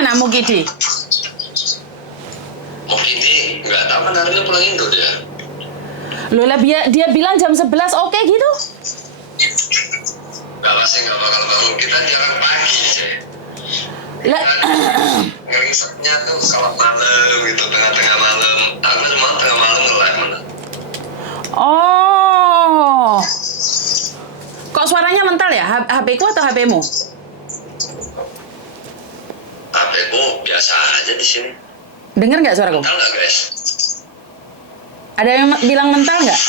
mana Mukidi? Mukidi nggak tahu kan hari ini pulang Indo dia. Loh lah dia bilang jam 11 oke gitu? Nggak pasti nggak bakal bangun. Kita jarang pagi sih. Lah Ngerisapnya tuh kalau malam gitu, tengah-tengah malam. Aku cuma tengah malam nge-live mana. oh. Kok suaranya mental ya? HP ku atau HP-mu? HP-ku biasa aja di sini. Dengar nggak suaraku? Mental nggak guys? Ada yang bilang mental nggak?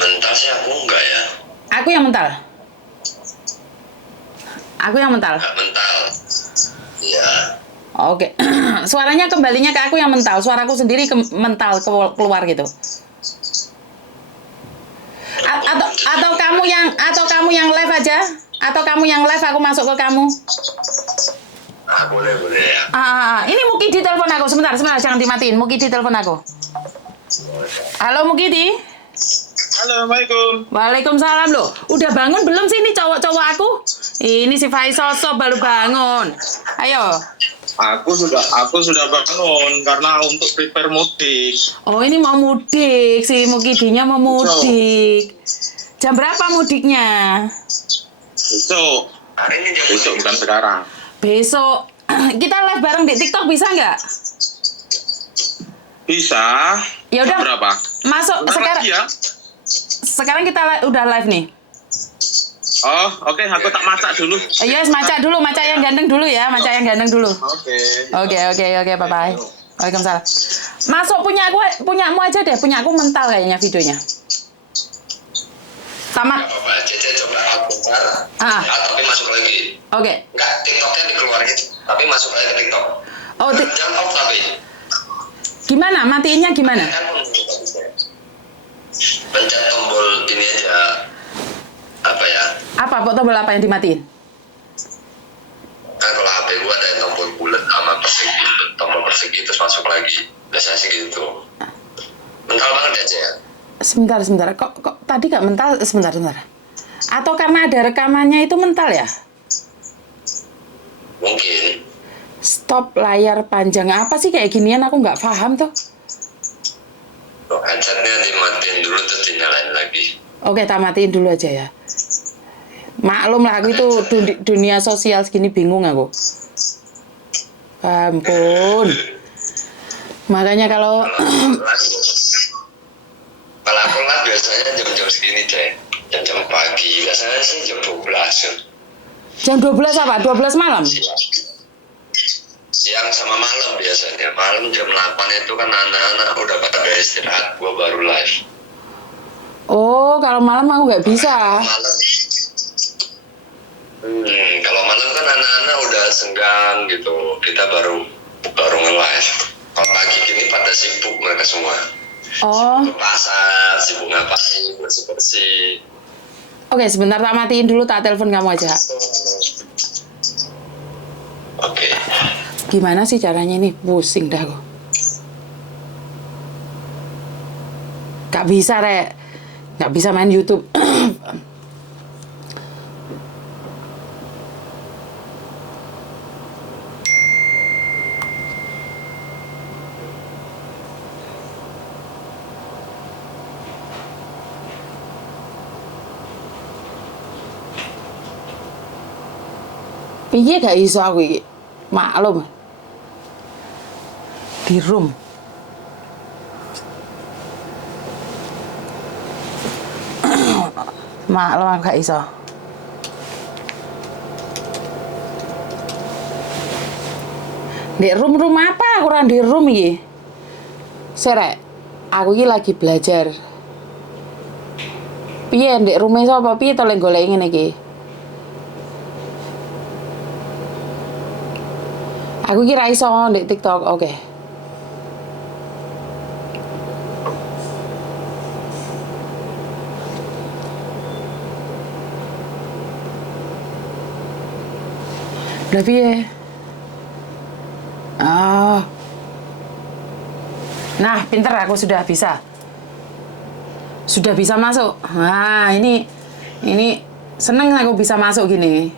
Mental sih aku nggak ya. Aku yang mental. Aku yang mental. Nggak mental. Iya. Oke. Suaranya kembalinya ke aku yang mental. Suaraku sendiri mental keluar gitu. Atau kamu yang live aja? Atau kamu yang live aku masuk ke kamu? Boleh ya. Ini Mukidi telepon aku. Sebentar, jangan dimatiin. Mukidi telepon aku. Halo Mukidi. Halo, Assalamualaikum. Waalaikumsalam loh. Udah bangun belum sih ini cowok-cowok aku? Ini si Faisal baru bangun. Ayo. Aku sudah bangun karena untuk prepare mudik. Oh ini mau mudik, si Mukidinya mau mudik. Jam berapa mudiknya? Besok. Hari ini jam Besok bukan sekarang. Besok. Kita live bareng di TikTok bisa nggak? Bisa. Ya udah. Berapa? Masuk Bentar sekarang. lagi ya. Sekarang kita udah live nih. Oh, oke. Aku tak masak dulu. Yes, macak dulu, macak yang ganteng dulu ya, macak yang ganteng dulu. Oke, bye bye. Waalaikumsalam. Masuk punyamu aja deh, punyaku mental kayaknya videonya. Tamat. Nggak apa-apa, Cece coba aku buka. Ah. Ya, tapi masuk lagi. Oke. Nggak, TikToknya dikeluarin, tapi masuk lagi ke TikTok. Oh, Jangan off tapi. gimana? Matiinnya gimana? Pencet tombol ini aja. Apa ya? Apa tombol apa yang dimatiin? Kan kalau HP gua ada tombol bulat sama persegi, tombol persegi terus masuk lagi. Biasanya sih gitu. Mental banget aja ya. Sebentar. Kok tadi gak mental? Sebentar. Atau karena ada rekamannya itu mental ya? Mungkin. Stop layar panjang. Apa sih kayak ginian? Aku nggak paham tuh. Headsetnya dimatiin dulu terus dinyalain lagi. Oke, tak matiin dulu aja ya. Maklum lah, aku itu dunia sosial segini bingung aku. Ampun. Makanya kalau aku lah biasanya jam-jam segini deh. Jam-jam pagi. Biasanya sih jam 12 kan. jam 12 apa? 12 malam? Siang sama malam biasanya. Malam jam 8 itu kan anak-anak udah pada istirahat, gua baru live. Oh, kalau malam aku nggak bisa. Malam. Kalau malam kan anak-anak udah senggang gitu. Kita baru nge-live. Kalau pagi gini pada sibuk mereka semua. Oh. Sibuk ke pasar, sibuk ngapain, bersih-bersih. Oke, sebentar tak matiin dulu, tak telepon kamu aja. Oke. Gimana sih caranya ini? Pusing dah aku. Gak bisa, Rek. Gak bisa main YouTube. Piye gak iso aku iki? Maklum. Di room. Maklum aku gak iso. Di room apa? Aku ora di room iki. Serek. Aku iki lagi belajar. Piye ndek rume sapa piye to lek golek ngene iki? Aku kira iso di TikTok, oke. Udah piye? Oh. Nah, pinter aku sudah bisa. Sudah bisa masuk. Nah, ini seneng aku bisa masuk gini.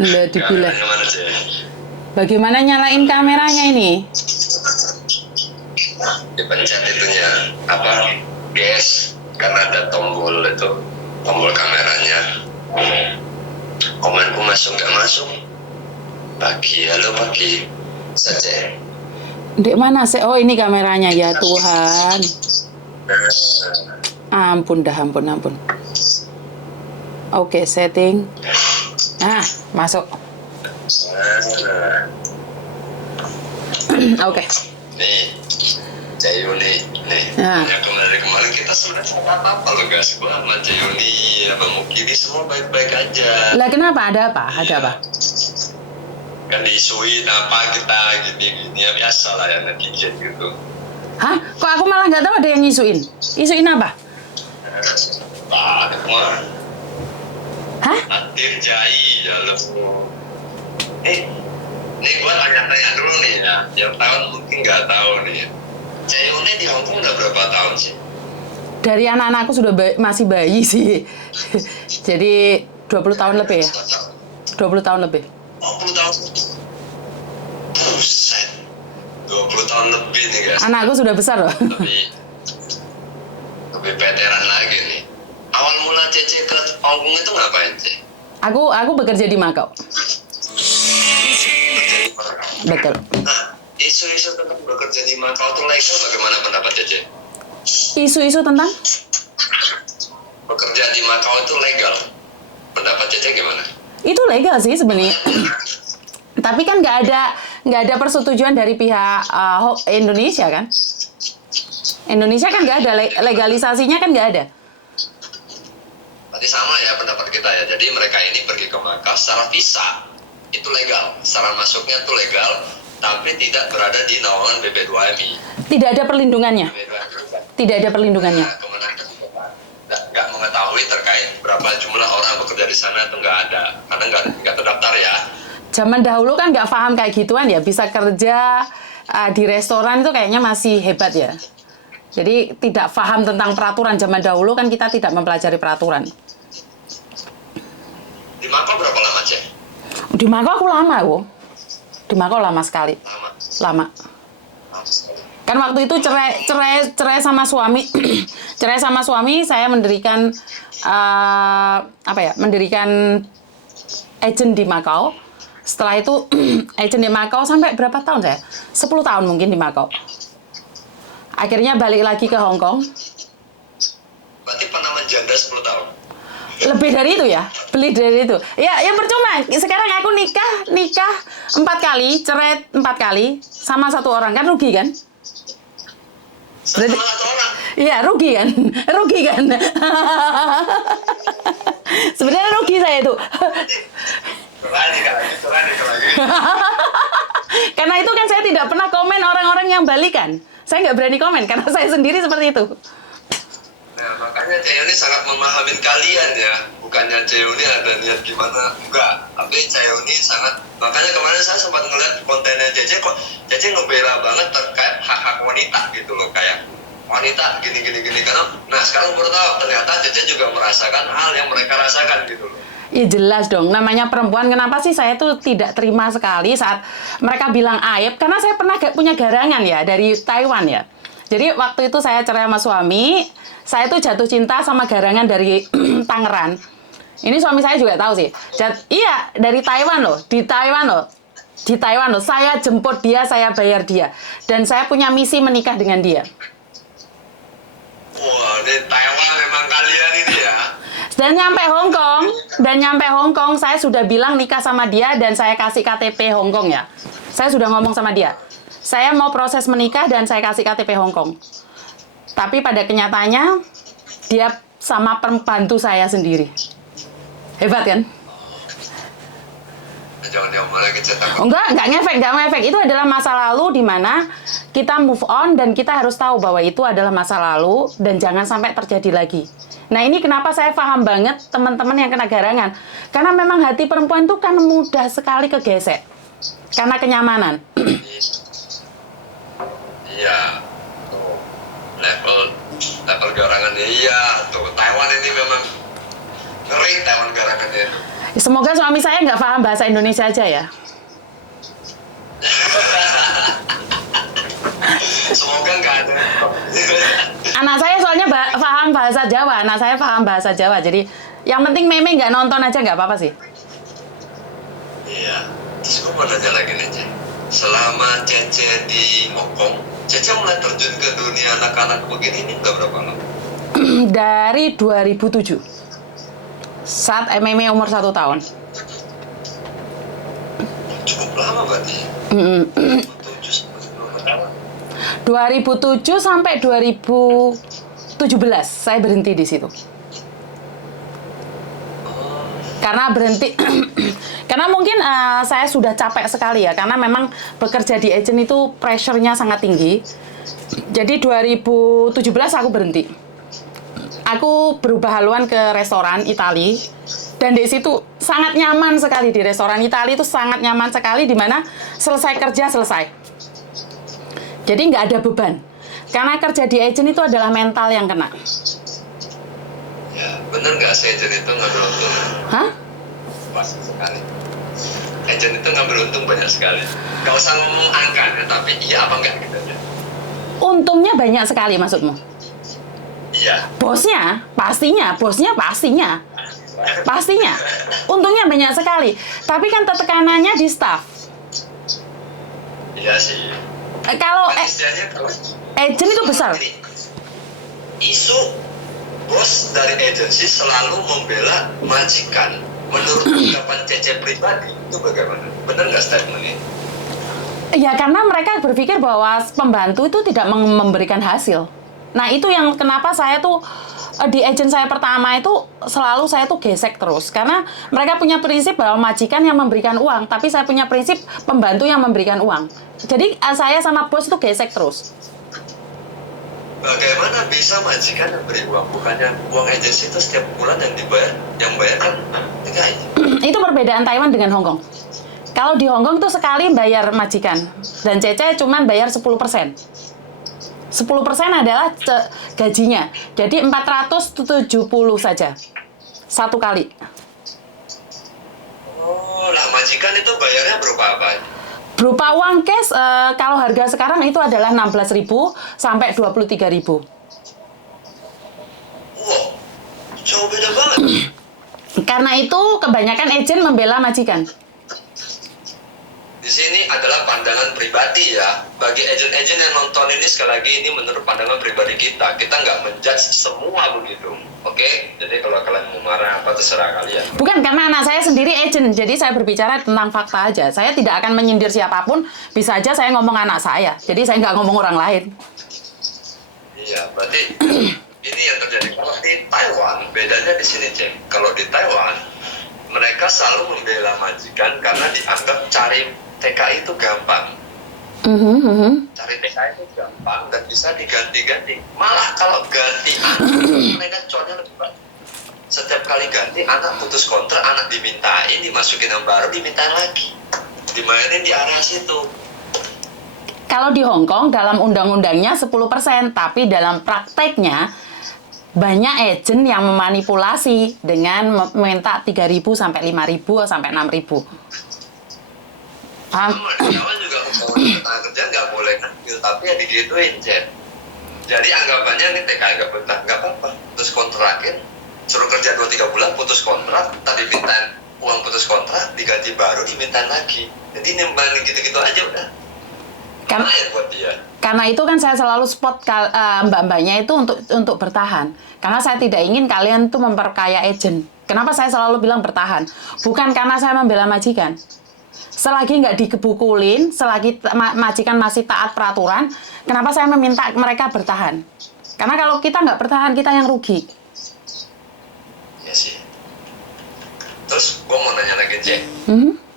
Udah dibilang. Kameranya mana sih? Bagaimana nyalain kameranya ini? Dipencet itunya apa? Gas, karena ada tombol itu, tombol kameranya. Komenku masuk nggak masuk? Pagi, halo pagi. Saja. Dek mana sih? Oh ini kameranya ya Tuhan. Ampun dah, ampun. Oke, setting. Masuk. Oke. Nih, Cayuni. Nih, ya kemarin kita sebenarnya apa lo guys? Gua sama Cayuni, apa Mukidi semua baik-baik aja. Lah kenapa? Ada apa? Ada apa? Kan diisuin apa kita gini-gini ya biasa lah ya netizen gitu. Hah? Kok aku malah nggak tahu ada yang ngisuin? Isuin apa? Ada mah. Hah? Atir Jai ya lo. Nih gua tanya-tanya dulu nih ya. Yang tahun mungkin nggak tahu nih. Cayuni di Hongkong udah berapa tahun sih? Dari anak-anakku sudah masih bayi sih. Jadi 20 tahun lebih ya? 20 tahun lebih. 20 tahun. Buset. 20 tahun lebih nih guys. Anakku sudah besar loh. Lebih veteran lagi nih. Awal mula Cece ke Hongkong itu ngapain sih? Aku bekerja di Makau. Betul. Nah, isu-isu tentang bekerja di Makau itu legal bagaimana pendapat Cece? Isu-isu tentang? Bekerja di Makau itu legal. Pendapat Cece gimana? Itu legal sih sebenarnya. Tapi kan nggak ada persetujuan dari pihak Indonesia kan? Indonesia kan nggak ada legalisasinya kan nggak ada. Berarti sama ya pendapat kita ya. Jadi mereka ini pergi ke Makau secara visa itu legal, secara masuknya itu legal, tapi tidak berada di naungan BP2MI. Tidak ada perlindungannya. Tidak ada perlindungannya. Nah, kemudian nggak mengetahui terkait berapa jumlah orang bekerja di sana itu nggak ada, karena nggak terdaftar ya. Zaman dahulu kan nggak paham kayak gituan ya, bisa kerja di restoran itu kayaknya masih hebat ya. Jadi tidak paham tentang peraturan zaman dahulu kan kita tidak mempelajari peraturan. Di Makau berapa lama, Cek? Di Makau aku lama, Di Makau lama sekali. Lama. Kan waktu itu cerai sama suami. Cerai sama suami, saya mendirikan mendirikan agent di Makau. Setelah itu agent di Makau sampai berapa tahun saya? 10 tahun mungkin di Makau. Akhirnya balik lagi ke Hong Kong. Berarti pernah menjanda 10 tahun? Lebih dari itu ya, lebih dari itu. Ya percuma. Sekarang aku nikah 4 kali, cerai 4 kali sama satu orang kan rugi kan? Sama satu orang? Iya rugi kan, rugi kan. Sebenarnya rugi saya itu. Lagi. Karena itu kan saya tidak pernah komen orang-orang yang balikan. Saya nggak berani komen karena saya sendiri seperti itu. Nah, makanya Ceyuni sangat memahamin kalian ya. Bukannya Ceyuni ada niat gimana, enggak. Tapi Ceyuni sangat, makanya kemarin saya sempat ngeliat kontennya Cece, kok Cece ngebela banget terkait hak-hak wanita gitu loh. Kayak wanita gini. Karena, nah sekarang baru tahu ternyata Cece juga merasakan hal yang mereka rasakan gitu loh. Ya jelas dong, namanya perempuan. Kenapa sih saya tuh tidak terima sekali saat mereka bilang aib? Karena saya pernah punya garangan ya dari Taiwan ya. Jadi waktu itu saya cerai sama suami, saya tuh jatuh cinta sama garangan dari Tangerang. Ini suami saya juga tahu sih. Iya, dari Taiwan loh, di Taiwan loh. Saya jemput dia, saya bayar dia. Dan saya punya misi menikah dengan dia. Wah, di Taiwan memang kalian ini ya. Dan nyampe Hong Kong, saya sudah bilang nikah sama dia dan saya kasih KTP Hong Kong ya. Saya sudah ngomong sama dia. Saya mau proses menikah dan saya kasih KTP Hong Kong. Tapi pada kenyataannya, dia sama pembantu saya sendiri. Hebat kan? Jangan diomong lagi cetak. Enggak ngefek. Itu adalah masa lalu di mana kita move on dan kita harus tahu bahwa itu adalah masa lalu dan jangan sampai terjadi lagi. Nah ini kenapa saya paham banget teman-teman yang kena garangan. Karena memang hati perempuan itu kan mudah sekali kegesek. Karena kenyamanan. Iya. Tuh. Level garangannya iya. Tuh, Taiwan ini memang ngeri Taiwan garangannya. Semoga suami saya nggak paham bahasa Indonesia aja ya. Semoga nggak ada. Anak saya soalnya paham bahasa Jawa. Anak saya paham bahasa Jawa. Jadi yang penting Meme nggak nonton aja nggak apa-apa sih. Iya. Terus gue mau nanya lagi nih, Cek. Selama Cece di Hongkong, Cece mulai terjun ke dunia anak-anak begini ini udah berapa lama? Dari 2007. Saat Meme umur 1 tahun. Cukup lama berarti. 2007 sampai 2017 saya berhenti di situ. Karena berhenti karena mungkin saya sudah capek sekali ya, karena memang bekerja di agent itu pressure-nya sangat tinggi. Jadi 2017 aku berhenti. Aku berubah haluan ke restoran Itali, dan di situ sangat nyaman sekali. Di restoran Itali itu sangat nyaman sekali, di mana selesai kerja selesai. Jadi nggak ada beban. Karena kerja di agent itu adalah mental yang kena. Ya, bener nggak sih agent itu ngambil untung? Hah? Pasti sekali. Agent itu ngambil untung banyak sekali. Gak usah ngomong angkanya, tapi iya apa enggak gitu aja. Untungnya banyak sekali maksudmu? Iya. Bosnya pastinya. Untungnya banyak sekali. Tapi kan tekanannya di staff. Iya sih. Kalau Istilahnya kalau agent itu besar. ini, isu bos dari agensi selalu membela majikan. Menurut ungkapan Cece pribadi itu bagaimana? Benar nggak statement ini? Ya karena mereka berpikir bahwa pembantu itu tidak memberikan hasil. Nah itu yang kenapa saya tuh di agent saya pertama itu selalu saya tuh gesek terus. Karena mereka punya prinsip bahwa majikan yang memberikan uang, tapi saya punya prinsip pembantu yang memberikan uang. Jadi saya sama bos itu gesek terus. Bagaimana bisa majikan yang beri uang? Bukannya uang agensi itu setiap bulan yang dibayar, yang bayar kan TKI. Itu perbedaan Taiwan dengan Hong Kong. Kalau di Hong Kong itu sekali bayar majikan, dan Cece cuman bayar 10%. 10% adalah gajinya. Jadi 470 saja. Satu kali. Oh, lah majikan itu bayarnya berupa apa? Berupa uang cash, kalau harga sekarang itu adalah 16.000 sampai 23.000. Wow, jauh beda banget. Karena itu kebanyakan agent membela majikan. Di sini adalah pandangan pribadi ya. Bagi agent-agent yang nonton ini, sekali lagi ini menurut pandangan pribadi kita. Kita nggak menjudge semua begitu. Oke? Jadi kalau kalian mau marah apa terserah kalian. Bukan, karena anak saya sendiri agent, jadi saya berbicara tentang fakta aja. Saya tidak akan menyindir siapapun, bisa aja saya ngomong anak saya. Jadi saya nggak ngomong orang lain. Iya, berarti ini yang terjadi. Kalau di Taiwan, bedanya di sini, Ceng. Kalau di Taiwan, mereka selalu membela majikan karena dianggap cari TKI itu gampang. Cari TKI itu gampang dan bisa diganti-ganti. Malah kalau ganti anak, mereka conya lebih banyak. Setiap kali ganti, anak putus kontrak, anak dimintain, dimasukin yang baru, dimintain lagi. Dimainin di area situ. Kalau di Hong Kong dalam undang-undangnya 10%, tapi dalam prakteknya banyak agent yang memanipulasi dengan meminta 3.000 sampai 5.000 sampai 6.000. Sama di Jawa juga kalau tenaga kerja nggak boleh ngambil, tapi ya digituin, Jen. Jadi anggapannya ini TKI nggak betah, nggak apa-apa. Terus kontrakin, suruh kerja 2-3 bulan, putus kontrak, tadi mintain uang putus kontrak, diganti baru, dimintain lagi. Jadi nimbalin gitu-gitu aja udah. Karena ya buat dia. Karena itu kan saya selalu spot mbak-mbaknya itu untuk bertahan. Karena saya tidak ingin kalian tuh memperkaya agent. Kenapa saya selalu bilang bertahan? Bukan karena saya membela majikan. Selagi nggak dikebukulin, selagi majikan masih taat peraturan, kenapa saya meminta mereka bertahan? Karena kalau kita nggak bertahan, kita yang rugi. Ya sih. Terus gue mau nanya lagi, Cek.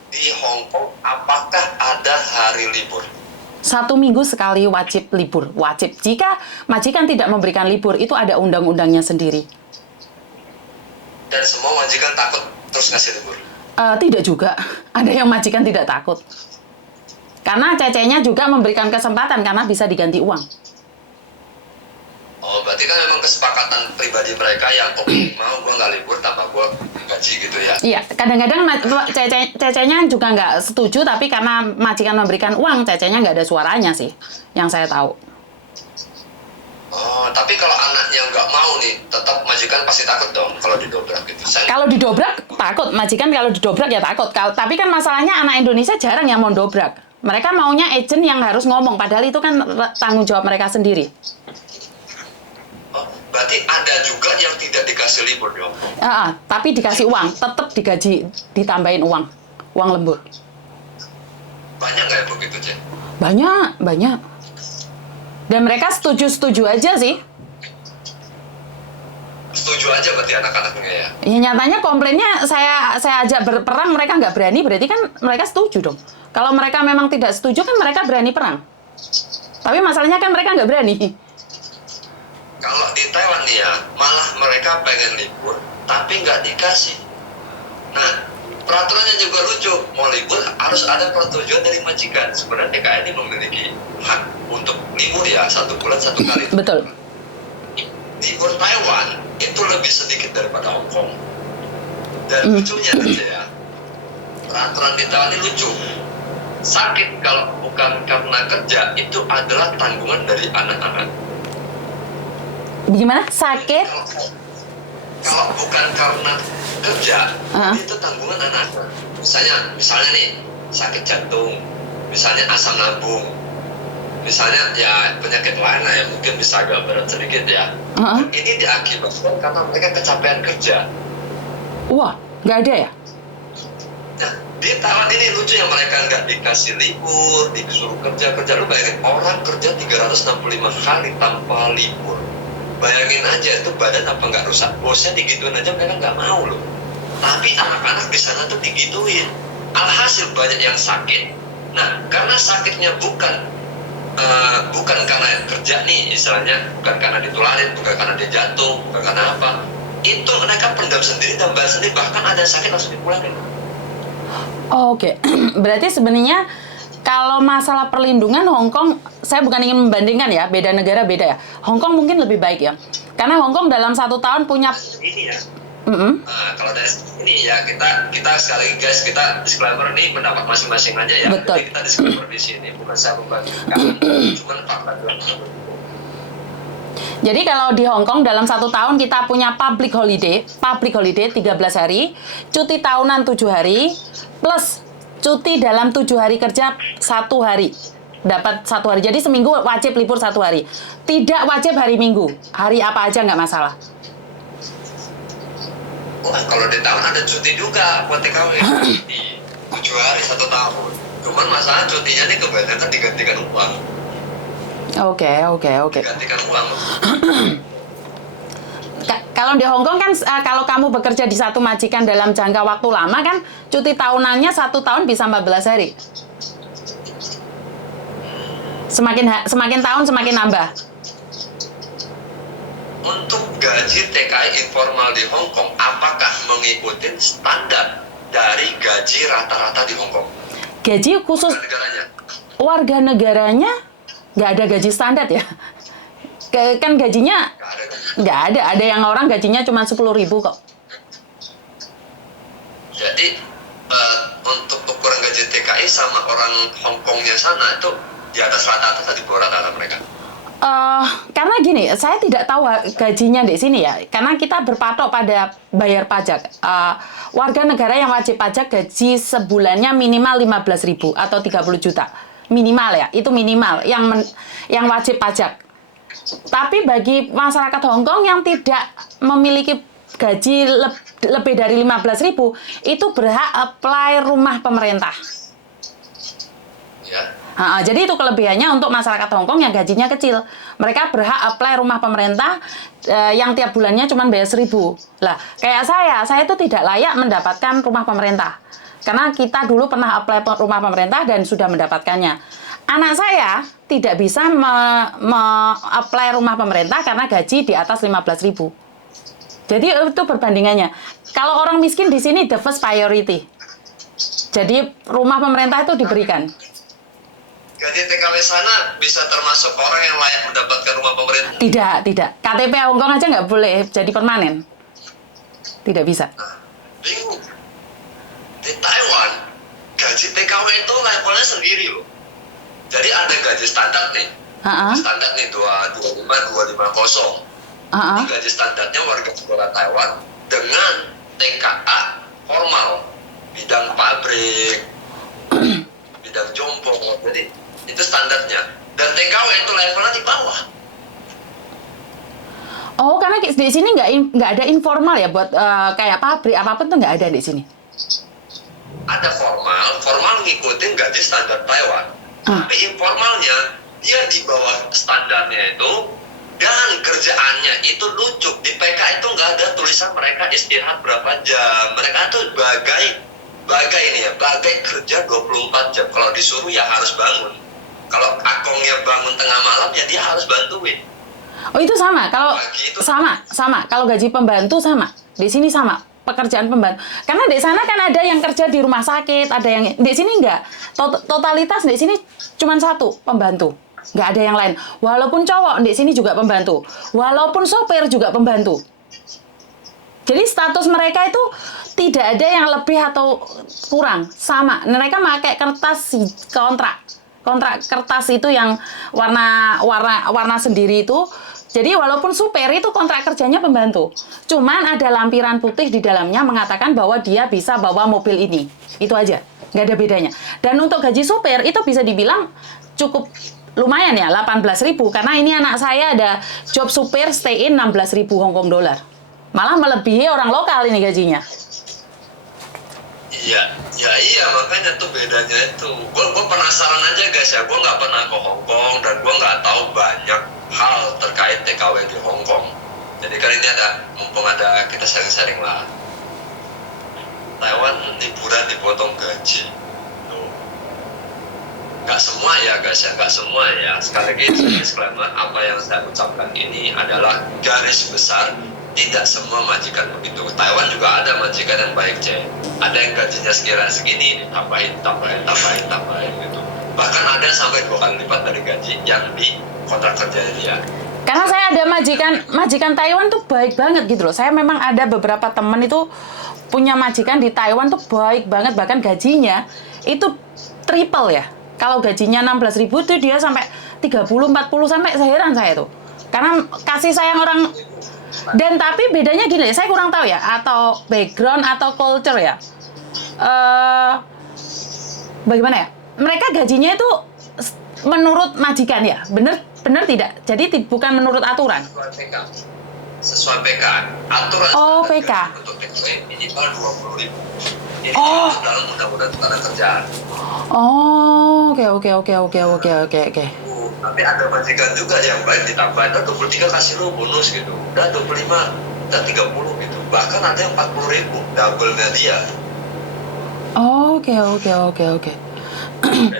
Di Hong Kong, apakah ada hari libur? 1 minggu sekali wajib libur. Wajib. Jika majikan tidak memberikan libur, itu ada undang-undangnya sendiri. Dan semua majikan takut terus ngasih libur? Tidak juga. Ada yang majikan tidak takut. Karena Cecenya juga memberikan kesempatan karena bisa diganti uang. Oh, berarti kan memang kesepakatan pribadi mereka yang mau gue nggak libur tanpa gue gaji gitu ya? Iya, kadang-kadang cecenya juga nggak setuju, tapi karena majikan memberikan uang, cecenya nggak ada suaranya sih, yang saya tahu. Oh, tapi kalau anaknya nggak mau nih, tetap majikan pasti takut dong kalau didobrak gitu. Kalau didobrak takut, majikan kalau didobrak ya takut. Tapi kan masalahnya anak Indonesia jarang yang mau dobrak. Mereka maunya agent yang harus ngomong, padahal itu kan tanggung jawab mereka sendiri. Oh, berarti ada juga yang tidak dikasih libur dong. Tapi dikasih uang, tetap digaji, ditambahin uang lembur. Banyak nggak yang begitu, Cek? Banyak. Dan mereka setuju-setuju aja sih. Setuju aja berarti anak-anaknya ya? Ya nyatanya komplainnya saya ajak berperang, mereka nggak berani, berarti kan mereka setuju dong. Kalau mereka memang tidak setuju kan mereka berani perang. Tapi masalahnya kan mereka nggak berani. Kalau di Taiwan nih ya, malah mereka pengen libur, tapi nggak dikasih. Nah, peraturannya juga lucu. Mau libur harus ada persetujuan dari majikan. Sebenarnya TKI ini memiliki hak untuk libur ya, 1 bulan 1 kali. Betul. Libur Taiwan itu lebih sedikit daripada Hong Kong. Dan lucunya aja ya, peraturan di Taiwan ini lucu. Sakit kalau bukan karena kerja itu adalah tanggungan dari anak-anak. Gimana? Sakit? Kalau bukan karena kerja, itu tanggungan anak-anak. Misalnya nih, sakit jantung, misalnya asam lambung, misalnya ya penyakit lain lah yang mungkin bisa agak berat sedikit ya. Ini diakibatkan karena mereka kecapean kerja. Wah, nggak ada ya? Nah, di Taiwan ini lucu yang mereka nggak dikasih libur, disuruh kerja. Lu bayangin, orang kerja 365 hari tanpa libur. Bayangin aja itu badan apa nggak rusak, bosnya digituin aja mereka nggak mau loh. Tapi anak-anak di sana tuh digituin. Alhasil banyak yang sakit. Nah, karena sakitnya bukan karena kerja nih, istilahnya bukan karena ditularin, bukan karena dia jatuh, bukan karena apa. Itu mereka pendam sendiri dan bayar sendiri, bahkan ada sakit langsung dipulangin. Oke. Berarti sebenarnya kalau masalah perlindungan Hong Kong, saya bukan ingin membandingkan ya, beda negara beda ya. Hong Kong mungkin lebih baik ya, karena Hong Kong dalam 1 tahun punya. Ini ya. Nah, kalau dari ini ya kita sekali lagi guys, kita disclaimer nih pendapat masing-masing aja ya. Betul. Jadi kita disclaimer di sini, bukan saya membandingkan, cuman fakta doang. Jadi kalau di Hong Kong dalam 1 tahun kita punya public holiday 13 hari, cuti tahunan 7 hari, plus cuti dalam 7 hari kerja 1 hari. Dapat 1 hari. Jadi seminggu wajib libur 1 hari. Tidak wajib hari Minggu. Hari apa aja nggak masalah. Wah, kalau di tahun ada cuti juga buat TKW. Di 7 hari 1 tahun. Cuman masalah cutinya nih kebanyakan digantikan uang. Oke. Digantikan uang. Kalau di Hong Kong kan kalau kamu bekerja di satu majikan dalam jangka waktu lama kan cuti tahunannya 1 tahun bisa 14 hari. Semakin tahun semakin nambah. Untuk gaji TKI informal di Hong Kong, apakah mengikuti standar dari gaji rata-rata di Hong Kong? Gaji khusus warga negaranya nggak ada gaji standar ya. Kan gajinya nggak ada. Ada yang orang gajinya cuma 10.000 kok. Jadi untuk ukuran gaji TKI sama orang Hong Kongnya sana itu di atas rata-rata atau di bawah rata-rata mereka? Karena gini, saya tidak tahu gajinya di sini ya. Karena kita berpatok pada bayar pajak. Warga negara yang wajib pajak gaji sebulannya minimal 15.000 atau 30 juta. Minimal ya, itu minimal yang wajib pajak. Tapi bagi masyarakat Hong Kong yang tidak memiliki gaji lebih dari 15.000, itu berhak apply rumah pemerintah. Ya. Jadi itu kelebihannya untuk masyarakat Hong Kong yang gajinya kecil. Mereka berhak apply rumah pemerintah yang tiap bulannya cuma bayar 1.000. Lah, kayak saya itu tidak layak mendapatkan rumah pemerintah. Karena kita dulu pernah apply rumah pemerintah dan sudah mendapatkannya. Anak saya tidak bisa apply rumah pemerintah karena gaji di atas 15.000. Jadi itu perbandingannya. Kalau orang miskin di sini the first priority. Jadi rumah pemerintah itu diberikan. Gaji TKW sana bisa termasuk orang yang layak mendapatkan rumah pemerintah? Tidak. KTP Hong Kong aja nggak boleh jadi permanen. Tidak bisa. Bingung. di Taiwan gaji TKW itu levelnya sendiri loh. Jadi ada gaji standar nih. Standar nih 25250. Ini gaji standarnya warga negara Taiwan dengan TKA formal, bidang pabrik, bidang jompo. Jadi itu standarnya. Dan TKW itu levelnya di bawah. Oh, karena di sini nggak ada informal ya buat kayak pabrik apapun tuh nggak ada di sini. Ada formal ngikutin gaji standar Taiwan. Tapi informalnya dia di bawah standarnya itu, dan kerjaannya itu lucu. Di PK itu nggak ada tulisan mereka istirahat berapa jam. Mereka tuh bagai kerja 24 jam. Kalau disuruh ya harus bangun. Kalau akongnya bangun tengah malam ya dia harus bantuin. Oh, itu sama. Kalau Itu sama. Kalau gaji pembantu sama. Di sini sama. Pekerjaan pembantu. Karena di sana kan ada yang kerja di rumah sakit, ada yang di sini enggak. Totalitas di sini cuma satu, pembantu. Nggak ada yang lain. Walaupun cowok di sini juga pembantu. Walaupun sopir juga pembantu. Jadi status mereka itu tidak ada yang lebih atau kurang, sama. Mereka pakai kertas kontrak kertas itu yang warna sendiri itu. Jadi walaupun supir itu kontrak kerjanya pembantu. Cuman ada lampiran putih di dalamnya mengatakan bahwa dia bisa bawa mobil ini. Itu aja. Nggak ada bedanya. Dan untuk gaji supir itu bisa dibilang cukup lumayan ya, 18.000. Karena ini anak saya ada job supir stay in 16.000 Hong Kong dollar. Malah melebihi orang lokal ini gajinya. Iya, makanya tuh bedanya itu. Gue penasaran aja guys ya, gue nggak pernah ke Hong Kong dan gue nggak tahu banyak hal terkait TKW di Hong Kong. Jadi kali ini mumpung ada kita sharing-sharing lah. Taiwan liburan dipotong gaji. Tuh. Nggak semua ya guys ya, nggak semua ya. Sekali lagi disclaimer, apa yang saya ucapkan ini adalah garis besar. Tidak semua majikan begitu. Taiwan juga ada majikan yang baik, ada yang gajinya sekira segini, tambahin gitu. Bahkan ada yang sampai 2 kali lipat dari gaji yang di kontrak kerja dia. Karena saya ada majikan Taiwan tuh baik banget gitu loh. Saya memang ada beberapa temen itu punya majikan di Taiwan tuh baik banget, bahkan gajinya itu triple ya. Kalau gajinya 16.000 tuh dia sampai 30, 40 sampai heran saya tuh. Karena kasih sayang orang. Dan tapi bedanya gini, saya kurang tahu ya, atau background atau culture ya. Bagaimana ya? Mereka gajinya itu menurut majikan ya, bener tidak? Jadi bukan menurut aturan. Sesuai PK. Aturan. Oh, PK. Untuk TKW minimal 20.000. Ini dalam undang-undang ketenagakerjaan. Oh, oke. Tapi ada majikan juga yang baik ditambahin, 23 kasih lu bonus gitu, udah 25 dan 30 gitu, bahkan ada yang 40.000, double-nya dia. Oke. Ya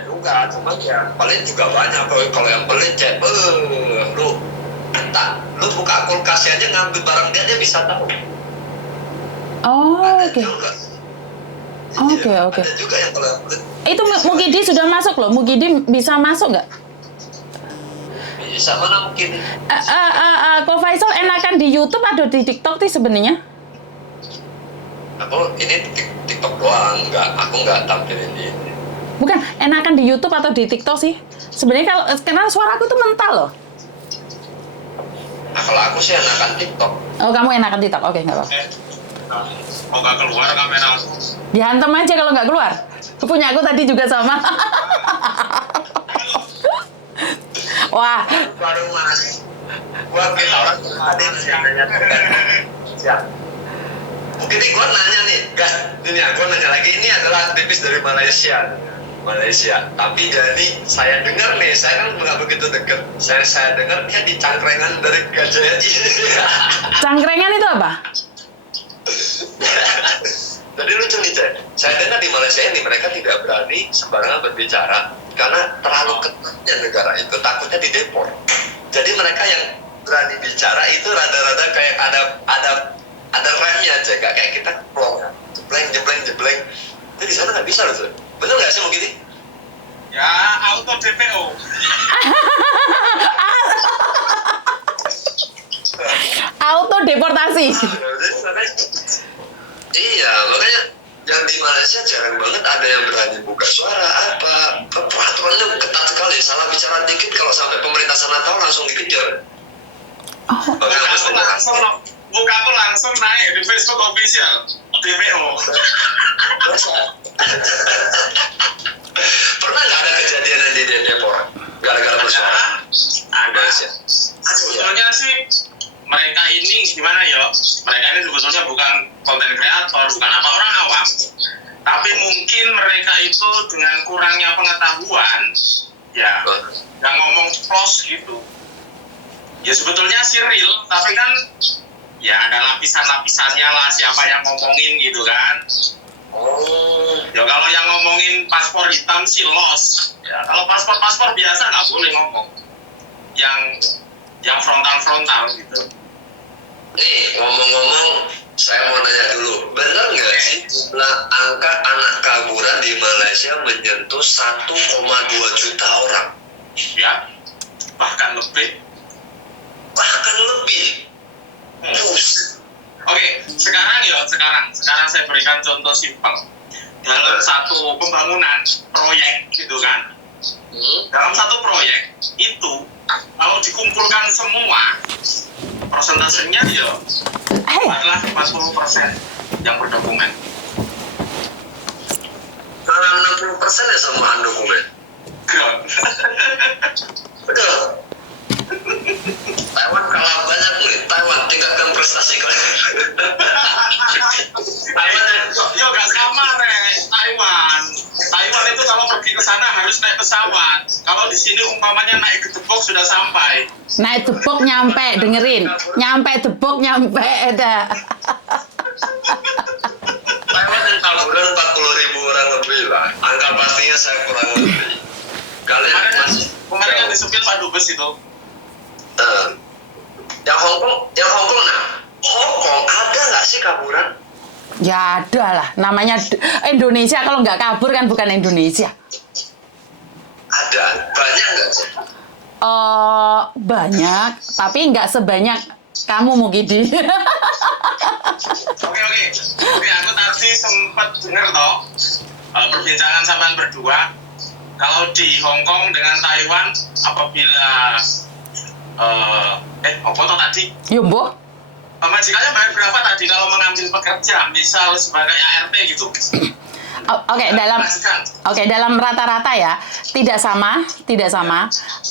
juga, cuma ya pelit juga banyak. Kalau yang pelit lu buka kulkasnya aja ngambil barang dia bisa tahu. Oke. Ada juga yang kalau yang pelit. Itu Mugidi sudah masuk loh. Mugidi bisa masuk nggak? Bisa mana mungkin? Ko Faisal enakan di YouTube atau di TikTok sih sebenarnya? Aku ini TikTok doang, aku nggak tampilin di ini. Bukan, enakan di YouTube atau di TikTok sih? Sebenarnya karena suara aku tuh mental loh. Nah, kalau aku sih enakan TikTok. Oh, kamu enakan TikTok? Oke, nggak apa-apa. Mau nggak keluar kamera aku? Dihantam aja kalau nggak keluar. Punya aku tadi juga sama. Wah. Baru mas. Gua kita orang tadi nanya siap. Mungkin nih gua nanya nih, guys. Ini ya, gua nanya lagi. Ini adalah aktivis dari Malaysia. Tapi jadi saya dengar nih, saya kan nggak begitu dekat. Saya dengar dia di cangkrengan dari Gajah. Cangkrengan itu apa? Jadi lucu nih, Cek. Saya dengar di Malaysia ini mereka tidak berani sembarangan berbicara karena terlalu ketatnya negara itu, takutnya dideport. Jadi mereka yang berani bicara itu rada-rada kayak ada remnya aja, kayak kita plong, jebleng. Itu di sana nggak bisa loh, Cek. Bener nggak sih begini? Ya, auto DPO. Auto deportasi. Iya, makanya yang di di Malaysia jarang banget ada yang berani buka suara apa. Peraturannya ketat sekali. Salah bicara dikit kalau sampai pemerintah sana tahu langsung dikejar. Muka aku langsung naik di Facebook official DPO. Pernah nggak ada kejadian di Depok gara-gara bersuara? Ada sih. Sebetulnya sih mereka ini gimana ya? Mereka ini sebetulnya bukan konten kreator, bukan apa, orang awam. Tapi mungkin mereka itu dengan kurangnya pengetahuan, ya, yang ngomong close gitu. Ya sebetulnya sih real, tapi kan ya ada lapisan-lapisannya lah siapa yang ngomongin gitu kan. Ya kalau yang ngomongin paspor hitam sih lost. Ya kalau paspor biasa nggak boleh ngomong. Yang frontal gitu. Nih ngomong-ngomong, saya mau nanya dulu, benar nggak sih jumlah angka anak kaburan di Malaysia menyentuh 1,2 juta orang? Ya, bahkan lebih. Oke, sekarang saya berikan contoh simpel. Dalam satu pembangunan proyek gitu kan, dalam satu proyek itu kalau dikumpulkan semua persentasenya ya adalah 40% yang berdokumen. Malah 60% ya semuaan dokumen. Betul. Taiwan kalah banyak nih. Taiwan tingkatkan prestasi kalian. Yo gak sama Taiwan itu kalau pergi ke sana harus naik pesawat. Kalau di sini umpamanya naik gedebok sudah sampai. Naik debok nyampe, dengerin. Nyampe debok nyampe ada. Taiwan yang kaburan 40.000 orang lebih lah. Angka pastinya saya kurang lebih. Kalian masih kemarin yang disepil Pak Dubes itu. Yang Hongkong nah. Hongkong ada nggak sih kaburan? Ya ada lah, namanya Indonesia, kalau nggak kabur kan bukan Indonesia. Ada, banyak nggak sih? Banyak, tapi nggak sebanyak kamu Mukidi. Oke, aku tadi sempat dengar toh perbincangan sampean berdua. Kalau di Hong Kong dengan Taiwan, apabila apa toh tadi? Yumbo? Majikannya bayar berapa tadi kalau mengambil pekerja, misal sebagai ART gitu? Oke, dalam rata-rata ya, tidak sama,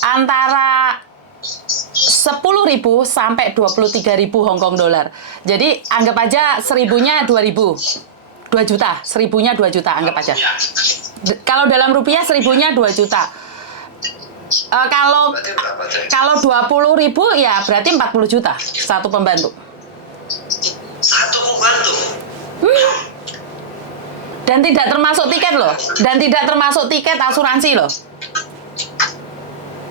antara 10.000 sampai 23.000 Hong Kong dolar. Jadi anggap aja 1.000-nya 2.000, 2 juta, 1.000-nya 2 juta anggap aja. Kalau dalam rupiah 1.000-nya 2 juta. Kalau 20.000 ya berarti 40 juta satu pembantu. Satu pembantu. Dan tidak termasuk tiket loh. Dan tidak termasuk tiket asuransi loh.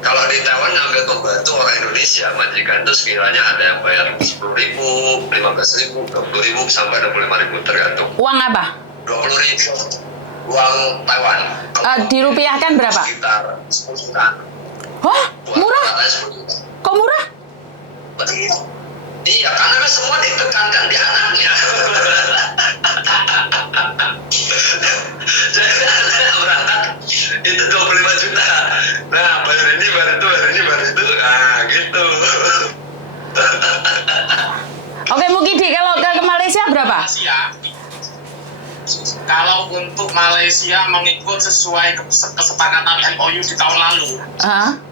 Kalau di Taiwan ngambil pembantu orang Indonesia, majikan itu sekiranya ada yang bayar 10.000, 15.000, 20.000 sampai 25.000 tergantung. Uang apa? 20.000 uang Taiwan. Dirupiahkan berapa? Sekitar 10 juta. Wah, murah? Kok murah? Iya, karena kan semua ditekankan di anaknya. Jadi berangkat itu 25 juta. Nah, bayar ini, bayar itu, nah gitu. Oke, Mukidi, kalau ke Malaysia berapa? Kalau untuk Malaysia mengikut sesuai kesepakatan MOU di tahun lalu,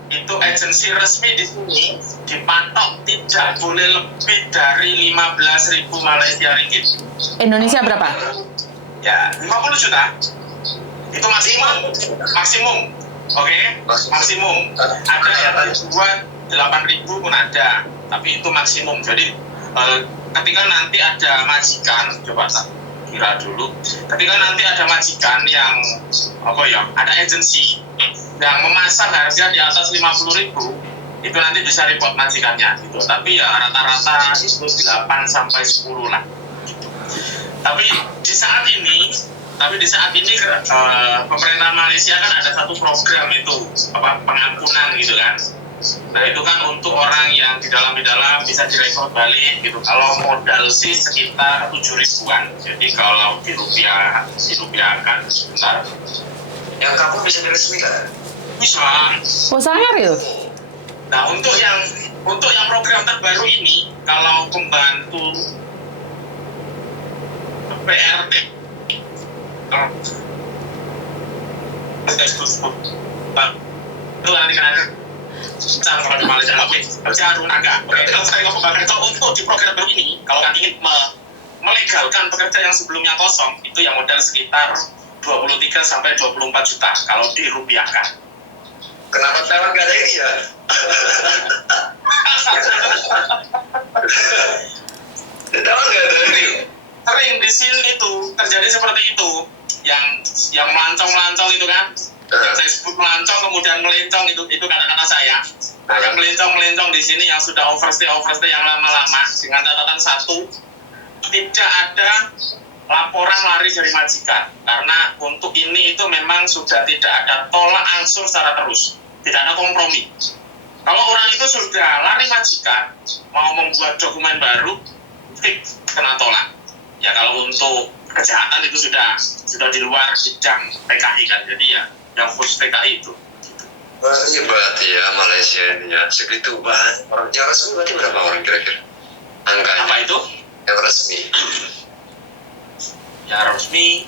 itu agensi resmi di sini dipatok tidak boleh lebih dari 15.000 Malaysia ringgit. Indonesia berapa? Ya, 50 juta. Itu maksimum. Oke? Maksimum. Ada yang dibuat 8.000 pun ada, tapi itu maksimum. Jadi ketika nanti ada majikan, coba tak kira dulu. Ketika nanti ada majikan yang ada agensi yang memasang harga di atas 50.000, itu nanti bisa report majikannya gitu. Tapi ya rata-rata itu 8 sampai 10 lah. Tapi di saat ini pemerintah Malaysia kan ada satu program itu pengampunan gitu kan. Nah itu kan untuk orang yang di dalam bisa direkrut balik gitu. Kalau modal sih sekitar 7 ribuan. Jadi kalau dirupiahkan sebentar. Yang kamu bisa diresmikan? Bisa. Oh, sangar ya? Nah untuk yang program terbaru ini, kalau pembantu PRT itu nanti kan ada kalau di Malaysia jarum naga. Oke, kalau saya ngomong kalau untuk di program baru ini, kalau kan ingin melegalkan pekerja yang sebelumnya kosong, itu yang modal sekitar 23 sampai 24 juta kalau dirupiahkan. Kenapa Taiwan gak ada ini ya? Di Taiwan gak ada ini. Sering di sini itu terjadi seperti itu, yang melancong itu kan, yang saya sebut melancong kemudian melencong itu kata-kata saya. Nah, yang melencong di sini yang sudah overstay yang lama-lama dengan catatan satu, tidak ada laporan lari dari majikan, karena untuk ini itu memang sudah tidak ada tolak ansur secara terus, tidak ada kompromi. Kalau orang itu sudah lari majikan mau membuat dokumen baru, fix kena tolak. Ya kalau untuk kejahatan itu sudah di luar bidang PKI kan, jadi ya yang khusus PKI itu. Ini berarti ya Malaysia ini ya segitu banyak orang. Yang resmi berarti berapa orang kira-kira? Angkanya? Apa itu? Yang resmi. Yang resmi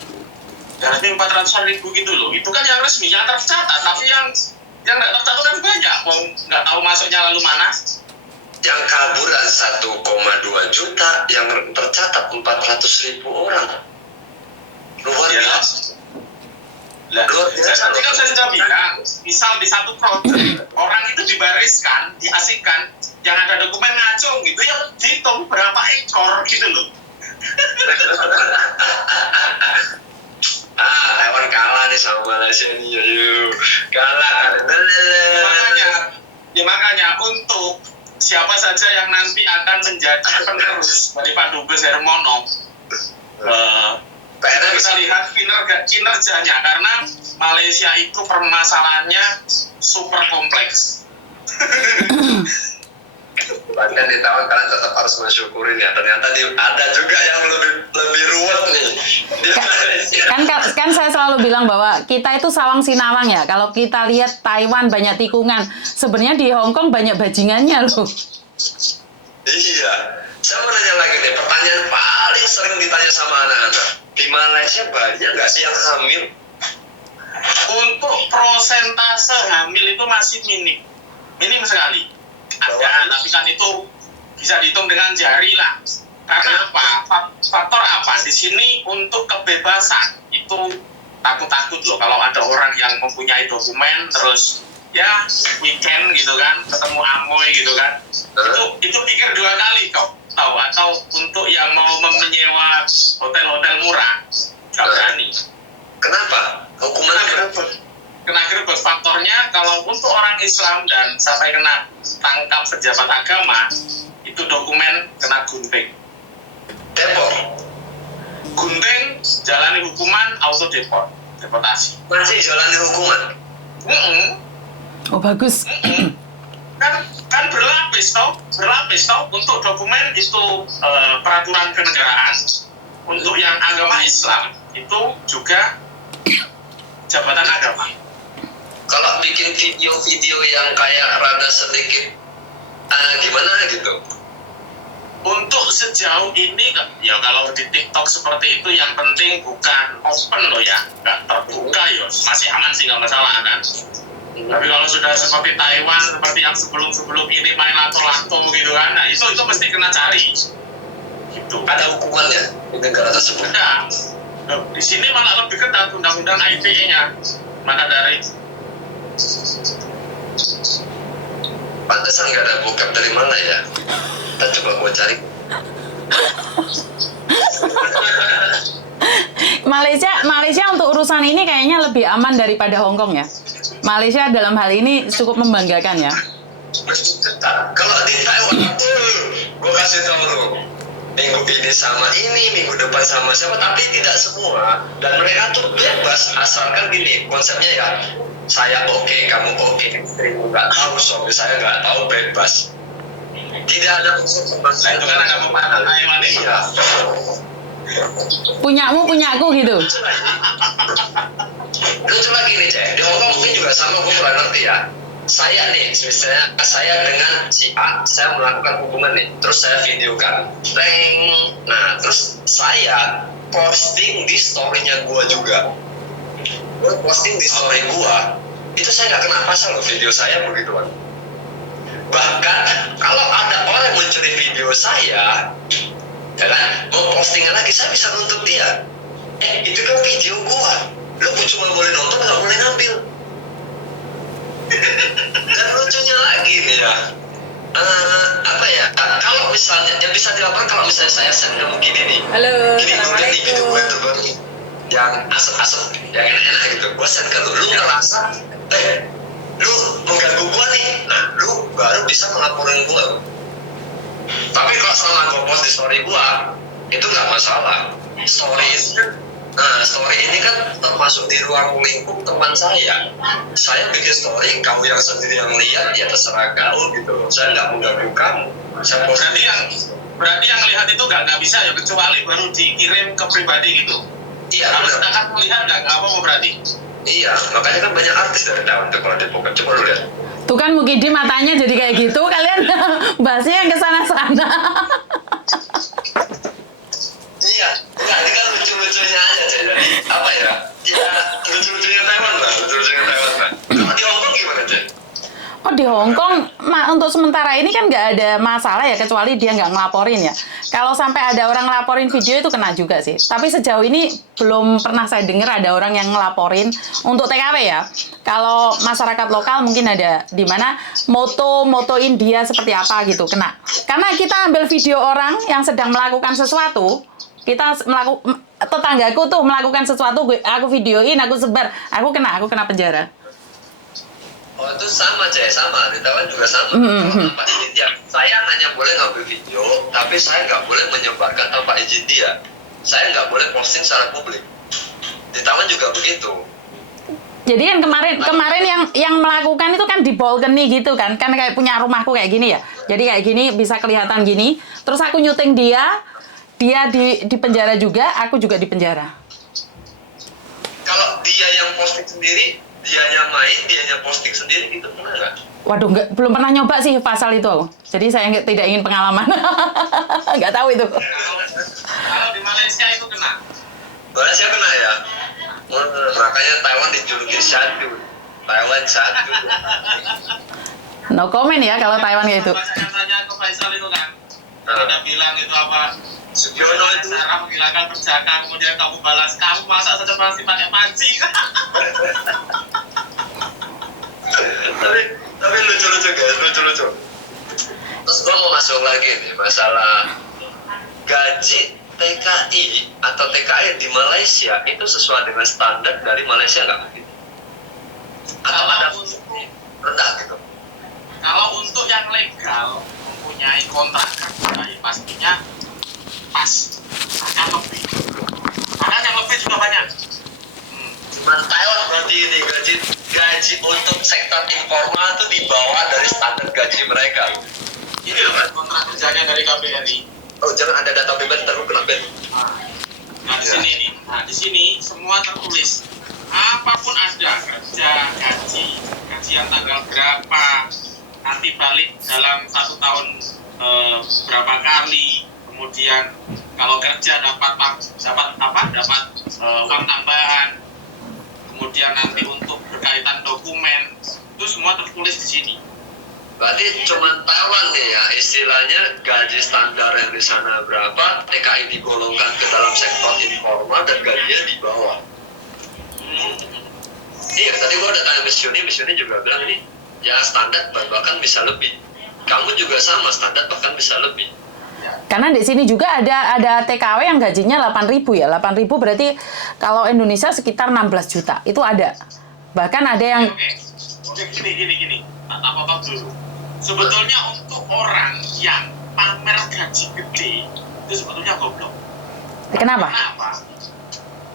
400.000 gitu loh. Itu kan yang resmi, yang tercatat. Tapi yang nggak tercatat kan banyak. Mau nggak tahu masuknya lalu mana? Yang kaburan 1,2 juta, yang tercatat 400.000 orang. Luar biasa. Luar biasa. Tadi kan saya sudah bilang, misal di satu project orang itu dibariskan, diasingkan, yang ada dokumen ngacung gitu ya, dihitung berapa ekor gitu loh. Taiwan kalah nih sama Malaysia nih, yuk kalah. Makanya untuk siapa saja yang nanti akan menjadi penerus dari Pak Dubes Hermono, kita lihat kinerjanya, karena Malaysia itu permasalahannya super kompleks. Bahkan di tahun kalian tetap harus mensyukurin ya, ternyata ada juga yang lebih ruwet nih di Malaysia. Kan saya selalu bilang bahwa kita itu sawang sinawang ya. Kalau kita lihat Taiwan banyak tikungan, sebenarnya di Hong Kong banyak bajingannya loh. Iya, saya mau nanya lagi nih, pertanyaan paling sering ditanya sama anak-anak, di Malaysia banyak nggak sih yang hamil? Untuk prosentase hamil itu masih minim sekali. Ada, tapi kan itu bisa dihitung dengan jari lah. Karena apa? Faktor apa? Di sini untuk kebebasan itu takut-takut loh kalau ada orang yang mempunyai dokumen terus ya weekend gitu kan, ketemu amoy gitu kan. Itu pikir 2 kali kok tahu, atau untuk yang mau menyewa hotel-hotel murah nggak berani. Kenapa? Hukumannya kenapa? Kena gerbek. Faktornya kalau untuk orang Islam dan sampai kena tangkap pejabat agama, itu dokumen kena gunting. Deport? Gunting, jalani hukuman, auto deportasi. Masih jalani hukuman? Oh bagus. Kan berlapis tau. Untuk dokumen itu peraturan kenegaraan. Untuk yang agama Islam itu juga jabatan agama. Kalau bikin video-video yang kayak rada sedikit gimana gitu? Untuk sejauh ini ya kalau di TikTok seperti itu yang penting bukan open loh ya, nggak terbuka ya, masih aman sih nggak masalah kan. Tapi kalau sudah seperti Taiwan, seperti yang sebelum ini main lato-lato gitu kan, nah itu mesti kena cari. Gitu. Ada hukumannya di negara tersebut? Ada. Di sini malah lebih ketat undang-undang ITE-nya. Maka dari pantesan nggak ada bokep dari mana ya? Kita coba gue cari. Malaysia untuk urusan ini kayaknya lebih aman daripada Hong Kong ya. Malaysia dalam hal ini cukup membanggakan ya. Kalau di Taiwan, gue kasih tau lu, minggu ini sama ini, minggu depan sama siapa, tapi tidak semua. Dan mereka tuh bebas, asalkan gini, konsepnya ya, saya oke, kamu oke, istrimu nggak tahu, suami saya nggak tahu, bebas. Tidak ada unsur Nah, itu kan agak mematah Taiwan nih. Iya. Punyamu, punyaku gitu. Lucu lagi nih, Cek. Di Hongkong mungkin juga sama, gue pernah ngerti ya. Saya nih, misalnya saya dengan si A, saya melakukan hubungan nih, terus saya videokan, nah terus saya posting di story-nya gue juga. Gue posting di story gue, itu saya nggak kena pasal loh video saya begituan. Bahkan kalau ada orang yang mencuri video saya, ya kan, mau postingan lagi, saya bisa nuntut dia. Itu kan video gue, lu cuma boleh nonton, nggak boleh ngambil. Dan lucunya lagi nih ya, apa ya, kalau misalnya yang bisa dilaporkan, kalau misalnya saya send kamu gini nih, Halo, gini gue nih video gue tuh Bang, yang asap-asap, yang enak-enak gitu, gue send ke lu ngerasa, lu mengganggu gue nih, nah lu baru bisa melaporin gue. Tapi kalau selama gue post di story gue, itu nggak masalah. Story ini kan termasuk di ruang lingkup teman saya. Saya bikin story, kamu yang sendiri yang lihat, ya terserah kau gitu. Saya nggak mengganggu kamu. Saya post Berarti yang lihat itu nggak bisa ya, kecuali baru dikirim ke pribadi gitu. Iya, Kalau benar. sedangkan melihat nggak apa-apa berarti. Iya, makanya kan banyak artis dari Taiwan tuh kalau dibuka. Coba lu lihat. Tuh kan Mukidi matanya jadi kayak gitu, kalian bahasnya yang kesana-sana. Iya, enggak, ini kan lucu-lucunya aja, Cek. Jadi apa ya? Ya, lucu-lucunya Taiwan lah, lucu-lucunya Taiwan lah. Kalau di Hongkong gimana, Cek? Oh di Hongkong, untuk sementara ini kan nggak ada masalah ya, kecuali dia nggak ngelaporin ya. Kalau sampai ada orang ngelaporin video itu kena juga sih. Tapi sejauh ini belum pernah saya dengar ada orang yang ngelaporin untuk TKW ya. Kalau masyarakat lokal mungkin ada, di mana motoin dia seperti apa gitu, kena. Karena kita ambil video orang yang sedang melakukan sesuatu, tetanggaku tuh melakukan sesuatu, aku videoin, aku sebar, aku kena penjara. Oh itu sama, Cek, sama. Di Taiwan juga sama. Tanpa izin dia. Saya hanya boleh ngambil video, tapi saya nggak boleh menyebarkan tanpa izin dia. Saya nggak boleh posting secara publik. Di Taiwan juga begitu. Jadi yang kemarin yang melakukan itu kan di balcony gitu kan kayak punya rumahku kayak gini ya. Jadi kayak gini bisa kelihatan gini. Terus aku nyuting dia di penjara juga, aku juga di penjara. Kalau dia yang posting sendiri, dianya main, dianya posting sendiri, itu pernah nggak? Waduh, belum pernah nyoba sih pasal itu. Jadi saya tidak ingin pengalaman. Nggak tahu itu. Kalau di Malaysia itu kena. Malaysia kena ya? Makanya Taiwan dijuluki syadu. Taiwan syadu. No comment ya kalau Taiwan kayak itu. Yang tanya ke Faisal itu kan, ada bilang itu apa? Sugiono itu. Cara menghilangkan perjaka, kemudian kamu balas, kamu masa saja masih pakai pancing. tapi lucu-lucu guys, lucu-lucu. Terus gua mau masuk lagi nih masalah gaji TKI atau TKI di Malaysia itu sesuai dengan standar dari Malaysia nggak mungkin? Atau ada rendah gitu? Kalau untuk yang legal mempunyai kontrak kerja, ya pastinya pas, akan lebih. Bahkan yang lebih juga banyak. Cuman Taiwan berarti ini gaji untuk sektor informal itu di bawah dari standar gaji mereka. Ini loh kontrak kerjanya dari KBRI. Oh jangan ada data bebas ntar lu kena ban. Nah di sini nih, di sini semua tertulis. Apapun ada kerja, gaji yang tanggal berapa, nanti balik dalam 1 tahun berapa kali, kemudian kalau kerja dapat uang tambahan, kemudian nanti untuk berkaitan dokumen itu semua tertulis di sini. Berarti cuma Taiwan nih ya istilahnya gaji standar yang di sana berapa, TKI digolongkan ke dalam sektor informal dan gajinya di bawah. Iya, tadi gua udah tanya Miss Yuni juga bilang ini ya standar bahkan bisa lebih. Kamu juga sama standar bahkan bisa lebih. Karena di sini juga ada TKW yang gajinya 8.000 ya. 8.000 berarti kalau Indonesia sekitar 16 juta. Itu ada. Bahkan ada yang Oke, gini. Tak potong dulu. Sebetulnya untuk orang yang pamer gaji gede, itu sebetulnya goblok. Kenapa? Kenapa?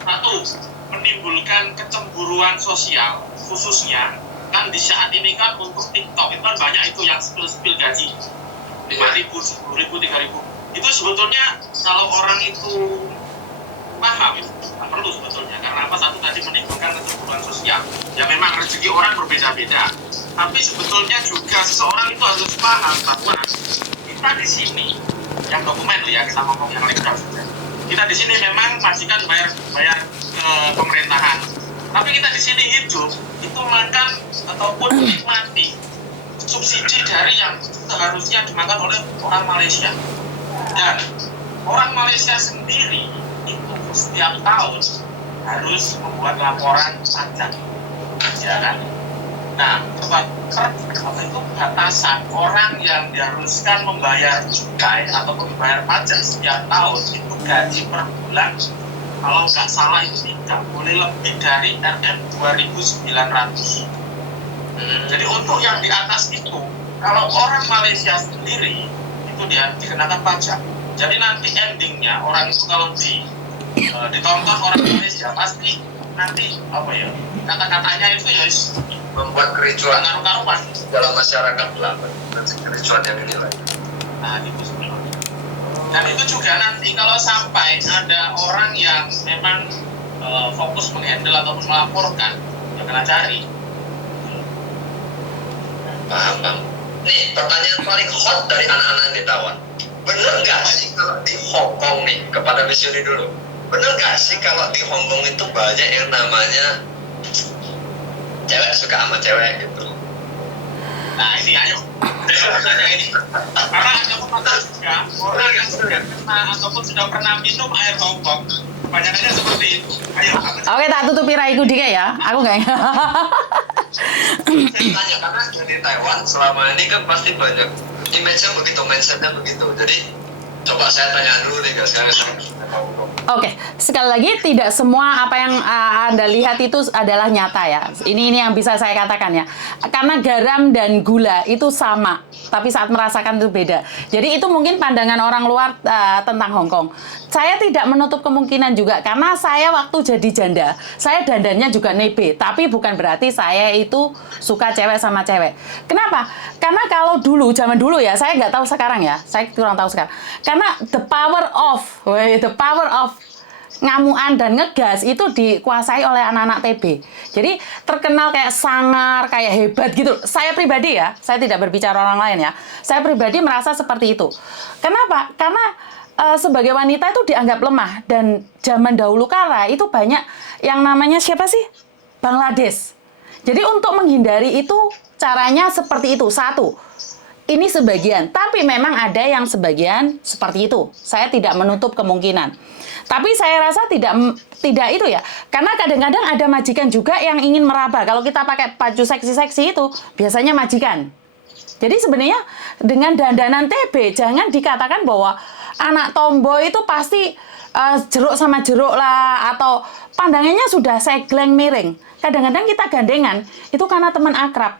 Satu, menimbulkan kecemburuan sosial, khususnya kan di saat ini kan untuk TikTok itu kan banyak itu yang spill gaji 5.000, 10.000, 3.000. Itu sebetulnya kalau orang itu paham itu nggak perlu sebetulnya. Karena apa? Satu, tadi menimbulkan kecemburuan sosial. Ya memang rezeki orang berbeda-beda. Tapi sebetulnya juga seseorang itu harus paham bahwa kita di sini yang dokumen ya, kita ngomong yang legal saja. Kita di sini memang masih kan bayar ke pemerintahan. Tapi kita di sini hidup itu makan ataupun menikmati subsidi dari yang seharusnya dimakan oleh orang Malaysia. Dan orang Malaysia sendiri itu setiap tahun harus membuat laporan pajak, ya kan? Nah, apa itu batasan orang yang diharuskan membayar cukai atau membayar pajak setiap tahun itu gaji per bulan kalau nggak salah itu tidak boleh lebih dari RM 2.900. Jadi untuk yang di atas itu, kalau orang Malaysia sendiri itu dia dikenakan pajak. Jadi nanti endingnya orang itu kalau ditonton orang Malaysia pasti nanti apa ya, kata-katanya itu ya membuat kericuan karuan dalam masyarakat lah, nanti kericuan yang ini lagi. Nah itu sebenarnya. Dan itu juga nanti kalau sampai ada orang yang memang fokus menghandle ataupun melaporkan, ya kena cari. Paham bang. Nih pertanyaan paling hot dari anak-anak yang ditawan. Bener nggak sih kalau di Hong Kong nih, kepada Miss Yuni dulu, bener nggak sih kalau di Hong Kong itu banyak yang namanya cewek suka sama cewek gitu? Nah ini ayo, tanya ini. Karena ada pepatah juga, orang yang sudah pernah ataupun sudah pernah minum air Hong Kong, kebanyakannya seperti itu. Ayo. Oke, tak tutupi raiku dikit ya. Aku nggak. Saya tanya karena di Taiwan selama ini kan pasti banyak image-nya begitu, mindset-nya begitu. Jadi coba saya tanya dulu nih guys, karena saya Oke, sekali lagi tidak semua apa yang Anda lihat itu adalah nyata ya. Ini yang bisa saya katakan ya. Karena garam dan gula itu sama, tapi saat merasakan itu beda. Jadi itu mungkin pandangan orang luar tentang Hong Kong. Saya tidak menutup kemungkinan juga karena saya waktu jadi janda, saya dandannya juga nebe, tapi bukan berarti saya itu suka cewek sama cewek. Kenapa? Karena kalau dulu, zaman dulu ya, saya nggak tahu sekarang ya, saya kurang tahu sekarang. Karena the power of ngamuan dan ngegas itu dikuasai oleh anak-anak TB. Jadi terkenal kayak sangar, kayak hebat gitu. Saya pribadi ya, saya tidak berbicara orang lain ya. Saya pribadi merasa seperti itu. Kenapa? Karena sebagai wanita itu dianggap lemah. Dan zaman dahulu kala itu banyak yang namanya siapa sih? Bangladesh. Jadi untuk menghindari itu caranya seperti itu. Satu, ini sebagian. Tapi memang ada yang sebagian seperti itu. Saya tidak menutup kemungkinan. Tapi saya rasa tidak itu ya. Karena kadang-kadang ada majikan juga yang ingin meraba. Kalau kita pakai baju seksi-seksi itu biasanya majikan. Jadi sebenarnya dengan dandanan TB jangan dikatakan bahwa anak tomboy itu pasti jeruk sama jeruk lah, atau pandangannya sudah segleng miring. Kadang-kadang kita gandengan itu karena teman akrab.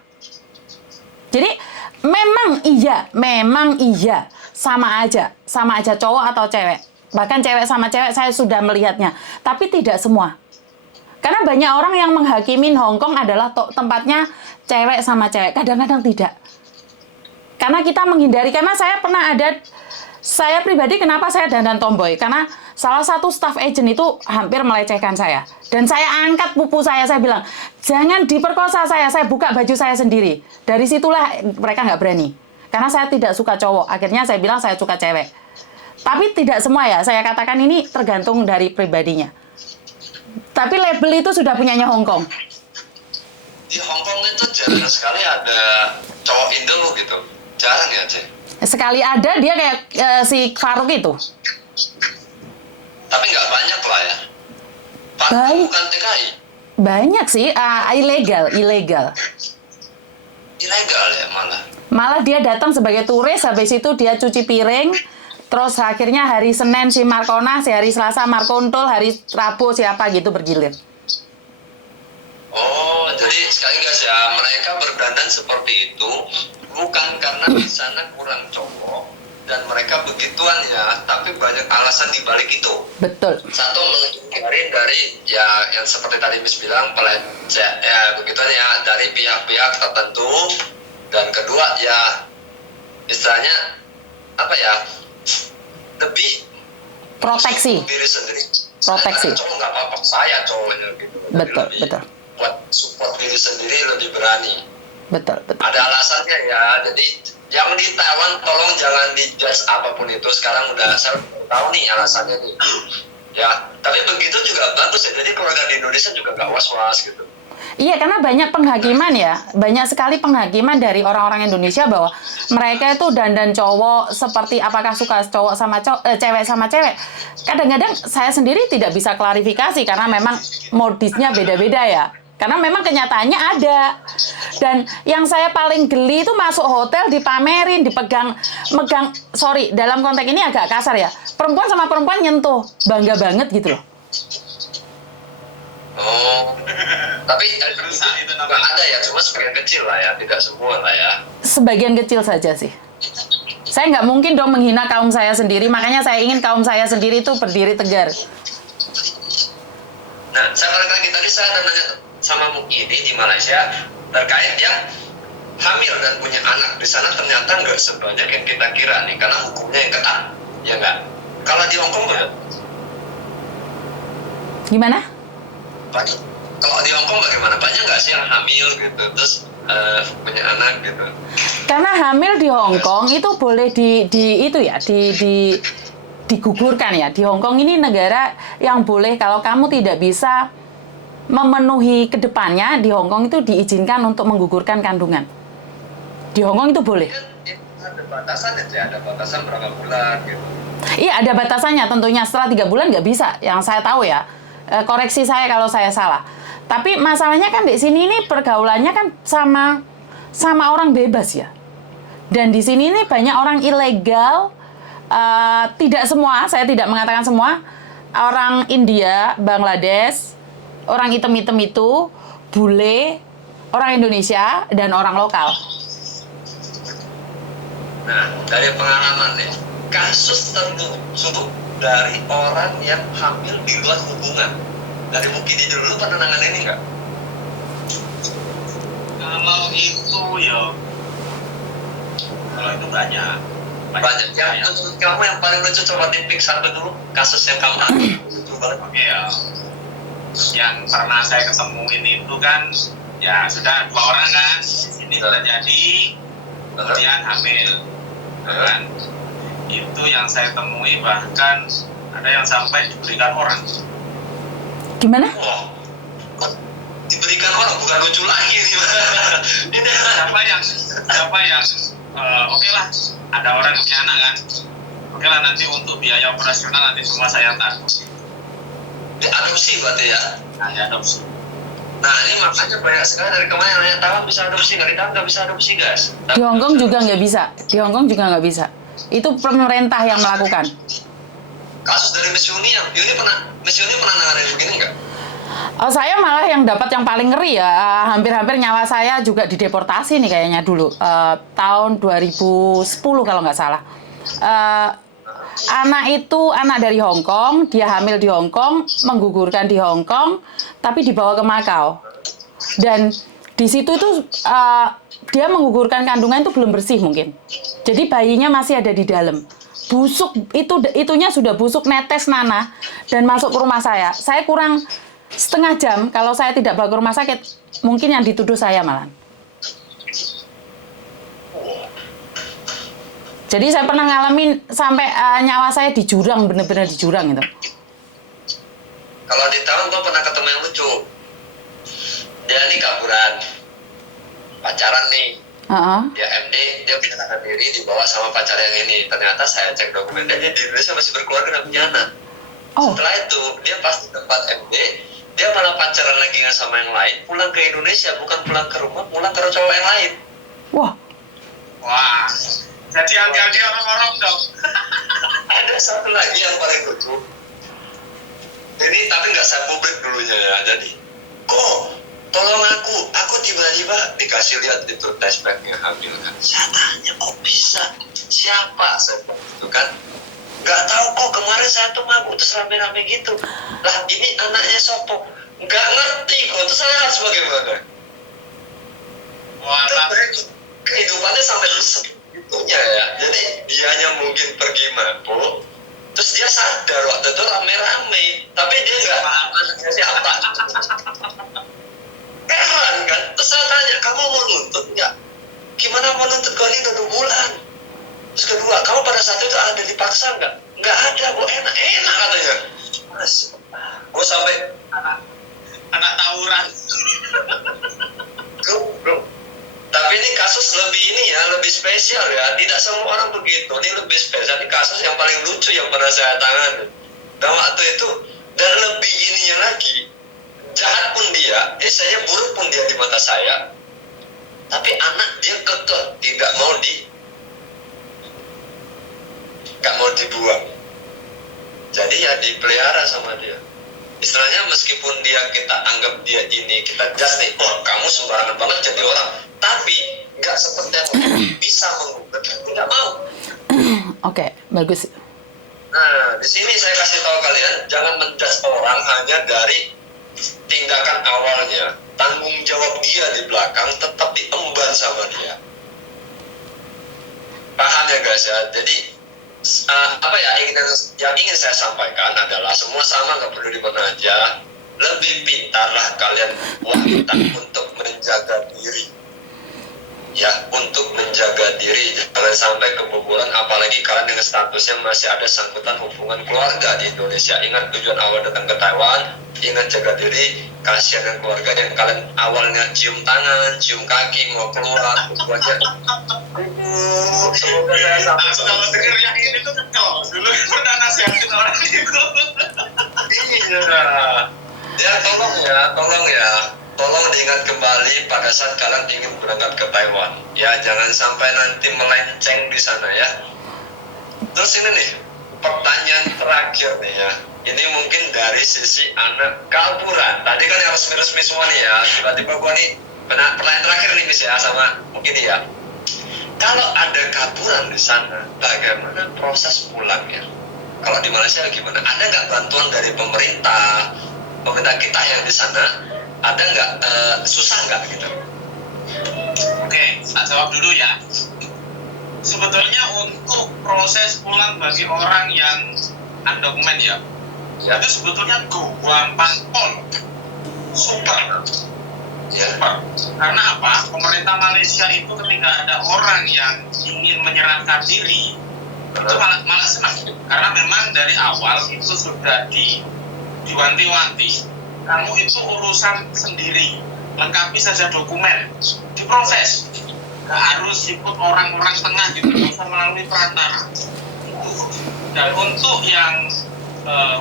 Jadi memang iya sama aja cowok atau cewek. Bahkan cewek sama cewek saya sudah melihatnya, tapi tidak semua. Karena banyak orang yang menghakimin Hong Kong adalah tempatnya cewek sama cewek. Kadang-kadang tidak. Karena kita menghindari, karena saya pribadi kenapa saya dandan tomboy? Karena salah satu staff agent itu hampir melecehkan saya. Dan saya angkat pupu saya bilang, jangan diperkosa saya buka baju saya sendiri. Dari situlah mereka nggak berani. Karena saya tidak suka cowok, akhirnya saya bilang saya suka cewek. Tapi tidak semua ya, saya katakan ini tergantung dari pribadinya. Tapi label itu sudah punyanya Hong Kong. Di Hong Kong itu jarang sekali ada cowok Indo gitu. Jarang ya, Cek? Sekali ada, dia kayak si Faruk itu. Tapi nggak banyak lah ya. Banyak. Bukan TKI. Banyak sih, ilegal. Ilegal ya malah. Malah dia datang sebagai turis, habis itu dia cuci piring, terus akhirnya hari Senin si Markona, hari Selasa Markontul, hari Rabu siapa gitu bergilir. Oh, jadi sekali guys ya, mereka berdandan seperti itu bukan karena di sana kurang cowok dan mereka begituan ya, tapi banyak alasan di balik itu. Betul. Satu, menghindari dari ya yang seperti tadi Miss bilang ya begituan ya dari pihak-pihak tertentu, dan kedua ya istilahnya apa ya, lebih Proteksi. diri sendiri. Proteksi. Cowok nggak apa-apa, saya cowoknya gitu. Betul, Lebih betul. Buat support diri sendiri lebih berani. Betul. Ada alasannya ya, jadi yang di Taiwan tolong jangan dijudge apapun itu. Sekarang udah saya tahu nih alasannya nih. Ya, tapi begitu juga bagus ya. Jadi keluarga di Indonesia juga nggak was-was gitu. Iya, karena banyak penghakiman ya, banyak sekali penghakiman dari orang-orang Indonesia bahwa mereka itu dandan cowok seperti apakah suka cowok sama cewek sama cewek. Kadang-kadang saya sendiri tidak bisa klarifikasi karena memang modisnya beda-beda ya. Karena memang kenyataannya ada. Dan yang saya paling geli itu masuk hotel dipamerin, megang, sorry, dalam konteks ini agak kasar ya. Perempuan sama perempuan nyentuh, bangga banget gitu loh. Oh, tapi Rusak itu nggak namanya. ada ya, cuma sebagian kecil lah ya, tidak semua lah ya. Sebagian kecil saja sih. Saya nggak mungkin dong menghina kaum saya sendiri, makanya saya ingin kaum saya sendiri itu berdiri tegar. Nah, saya balik lagi tadi saya ada nanya sama Mukidi di Malaysia terkait yang hamil dan punya anak di sana ternyata nggak sebanyak yang kita kira nih karena hukumnya yang ketat, ya nggak? Kalau di Hongkong Gimana? banyak. Kalau di Hongkong bagaimana? Banyak nggak sih yang hamil gitu terus punya anak gitu? Karena hamil di Hong Kong itu boleh digugurkan ya. Di Hong Kong ini negara yang boleh kalau kamu tidak bisa memenuhi kedepannya, di Hong Kong itu diizinkan untuk menggugurkan kandungan. Di Hong Kong itu boleh. Ada batasan ya, ada batasan berapa bulan gitu. Iya, ada batasannya tentunya. Setelah 3 bulan nggak bisa, yang saya tahu ya. Koreksi saya kalau saya salah. Tapi masalahnya kan di sini ini pergaulannya kan sama orang bebas ya. Dan di sini ini banyak orang ilegal. Tidak semua, saya tidak mengatakan semua. Orang India, Bangladesh, orang hitam-hitam itu, bule, orang Indonesia, dan orang lokal. Nah, dari pengalaman nih, kasus tertutup dari orang yang hamil di luar hubungan. Dari Mukidi dulu pernah nangan ini nggak? Kalau itu ya, kalau itu banyak. Banyak. Yang menurut kamu yang paling lucu, coba tipik satu dulu kasus yang kamu alami. Lucu banget. Oke ya. Yang pernah saya ketemuin itu kan, ya sudah 2 orang kan, ini sudah jadi, kemudian hamil, kan? Itu yang saya temui bahkan ada yang sampai diberikan orang. Gimana? Wah, diberikan orang bukan lucu lagi nih. Ini Siapa yang oke lah, ada orang punya anak kan, oke lah nanti untuk biaya operasional nanti semua saya tanggung. diadopsi berarti ya. Nah, adopsi. Nah ini makanya banyak sekali dari kemarin yang nanya, Taiwan bisa adopsi nggak? Di Taiwan nggak bisa adopsi guys. Di Hong Kong juga nggak bisa. Di Hong Kong juga nggak bisa. Itu pemerintah yang melakukan. Kasus dari Miss Yuni pernah nanganin begini nggak? Saya malah yang dapat yang paling ngeri ya, hampir-hampir nyawa saya juga dideportasi nih kayaknya dulu, tahun 2010 kalau nggak salah. Anak dari Hong Kong, dia hamil di Hong Kong, menggugurkan di Hong Kong, tapi dibawa ke Makau. Dan di situ tuh dia menggugurkan kandungan itu belum bersih mungkin. Jadi bayinya masih ada di dalam. Busuk, itunya sudah busuk, netes nanah, dan masuk ke rumah saya. Saya kurang setengah jam, kalau saya tidak bawa ke rumah sakit, mungkin yang dituduh saya malah. Jadi saya pernah ngalamin sampai nyawa saya di jurang, bener-bener di jurang gitu. Kalau di tahun gue pernah ketemu yang lucu. Dia ini kaburan, pacaran nih. Dia MD, dia menyatakan diri dibawa sama pacar yang ini. Ternyata saya cek dokumennya dia di Indonesia masih berkeluarga dan punya anak. Setelah itu dia pas di tempat MD, dia malah pacaran lagi sama yang lain, pulang ke Indonesia, bukan pulang ke rumah, pulang ke cowok yang lain. Wah. Jadi hati-hati orang-orang dong. Ada satu lagi yang paling lucu. Ini tapi nggak saya publik dulunya ya. Jadi, kok tolong aku tiba-tiba dikasih lihat itu tespeknya hamil kan. Saya tanya kok bisa, siapa? Saya bilang gitu kan. Nggak tahu kok, kemarin saya tuh mabuk terus rame-rame gitu. Lah ini anaknya sopo, nggak ngerti kok. Terus saya harus bagaimana? Wah, Terus kehidupannya sampai segitunya ya. Jadi dianya mungkin pergi mabuk, terus dia sadar waktu itu rame-rame, tapi dia nggak anaknya siapa. Heran kan? Terus saya tanya, kamu mau nuntut nggak? Gimana mau nuntut, kau ini udah 2 bulan? Terus kedua, kamu pada saat itu ada dipaksa nggak? Nggak ada, gue enak katanya. Mas, gue sampai anak tawuran. Bro. Tapi ini kasus lebih lebih spesial ya. Tidak semua orang begitu. Ini lebih spesial. Ini kasus yang paling lucu yang pernah saya tangani. Dan waktu itu, dan lebih ininya lagi, jahat pun dia, saya buruk pun dia di mata saya. Tapi anak dia kekeh, nggak mau dibuang. Jadi ya dipelihara sama dia. Istilahnya meskipun kita anggap dia ini, kita judge nih, oh kamu sembarangan banget jadi orang. Tapi nggak seperti yang bisa menggugat, nggak mau. Oke, bagus. Nah, di sini saya kasih tahu kalian, jangan menjudge orang hanya dari tindakan awalnya. Tanggung jawab dia di belakang tetap diemban sama dia. Paham ya guys ya? Jadi yang ingin saya sampaikan adalah semua sama, nggak perlu dimana aja. Lebih pintarlah kalian wanita untuk menjaga diri. Ya, untuk menjaga diri, jangan sampai kebobolan, apalagi kalian dengan statusnya masih ada sangkutan hubungan keluarga di Indonesia. Ingat tujuan awal datang ke Taiwan, ingat jaga diri, kasihan dengan keluarga yang kalian awalnya cium tangan, cium kaki, mau keluar, tujuannya. Semoga saya sampai. Kalau denger yang ini tuh kesel. Dulu pernah nasihatin orang itu. Iya. Ya tolong diingat kembali pada saat kalian ingin berangkat ke Taiwan. Ya, jangan sampai nanti melenceng di sana ya. Terus ini nih, pertanyaan terakhir nih ya. Ini mungkin dari sisi anak kaburan. Tadi kan yang resmi-resmi semua nih ya. Tiba-tiba gua nih, pertanyaan terakhir nih Miss ya, sama mungkin ya. Kalau ada kaburan di sana, bagaimana proses pulangnya? Kalau di Malaysia gimana? Ada nggak bantuan dari pemerintah kita yang di sana? Ada nggak, susah nggak gitu? Oke, saya jawab dulu ya. Sebetulnya untuk proses pulang bagi orang yang undocumented ya, itu sebetulnya gampang pol, super. Ya. Karena apa? Pemerintah Malaysia itu ketika ada orang yang ingin menyerahkan diri, itu malah senang. Karena memang dari awal itu sudah diwanti-wanti. Kamu itu urusan sendiri, lengkapi saja dokumen, diproses. Gak harus ikut orang-orang tengah gitu, bisa melalui perantara. Dan untuk yang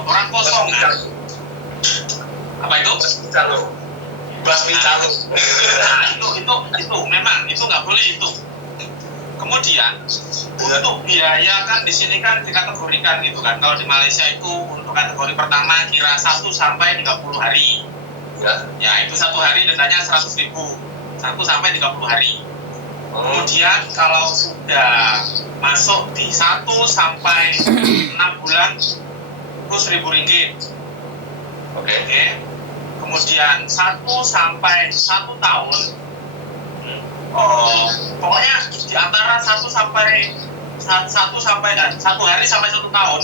orang kosongan, apa itu? Basmi calo. Nah, itu memang itu nggak boleh itu. Kemudian untuk biaya kan di sini kan dikategorikan gitu kan. Kalau di Malaysia itu untuk kategori pertama kira 1 sampai 30 hari. Ya itu 1 hari dendanya 100.000. 1 sampai 30 hari. Kemudian kalau sudah masuk di 1 sampai 6 bulan itu RM1.000. Oke. Kemudian 1 sampai 1 tahun, pokoknya di antara 1 hari sampai 1 tahun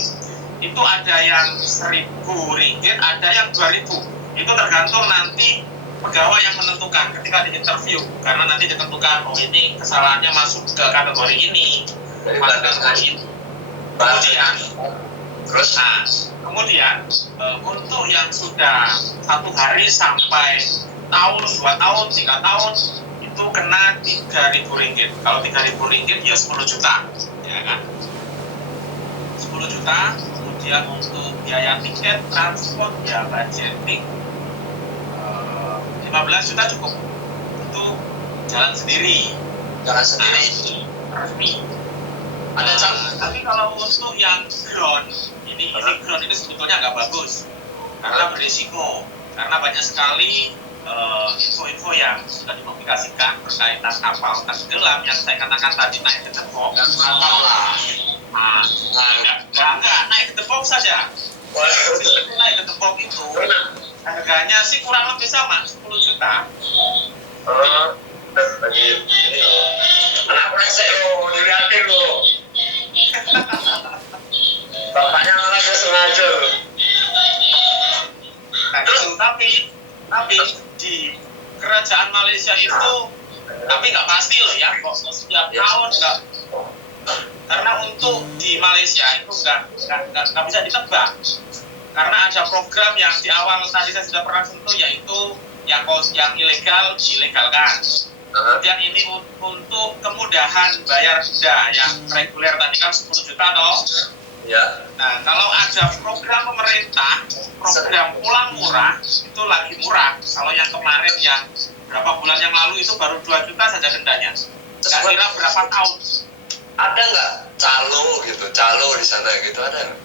itu ada yang RM1.000, ada yang RM2.000. Itu tergantung nanti pegawai yang menentukan ketika di interview, karena nanti ditentukan ini kesalahannya masuk ke kategori ini, masuk kategori ini. Kemudian untuk yang sudah 1 hari sampai tahun, 2 tahun, 3 tahun itu kena RM3.000. Kalau RM3.000 ya 10 juta, ya kan? 10 juta. Kemudian untuk biaya tiket, transport, ya budgeting 15 juta cukup. Itu jalan sendiri. Resmi. Tapi kalau untuk yang ground, ini ground ini sebetulnya nggak bagus karena berisiko, karena banyak sekali info-info yang sudah dipublikasikan berkaitan kapal tenggelam yang saya katakan tadi naik ke depok. Mantap lah. Enggak, naik ke depok saja. Naik ke depok itu harganya sih kurang lebih sama 10 juta. Lagi ini loh. Anak brengsek lo, dilihatin lo. Bapaknya malah gak sengaja lo. Nah, itu, tapi di kerajaan Malaysia itu tapi nggak pasti loh ya kok setiap tahun nggak, karena untuk di Malaysia itu nggak bisa ditebak karena ada program yang di awal tadi saya sudah pernah sentuh yaitu yang ilegal dilegalkan. Kemudian ini untuk kemudahan bayar denda yang reguler tadi kan 10 juta toh. Ya. Nah, kalau ada program pemerintah, program pulang murah, itu lagi murah. Kalau yang kemarin yang berapa bulan yang lalu itu baru 2 juta saja dendanya. Kira-kira berapa tahun? Ada nggak calo di sana gitu, ada nggak?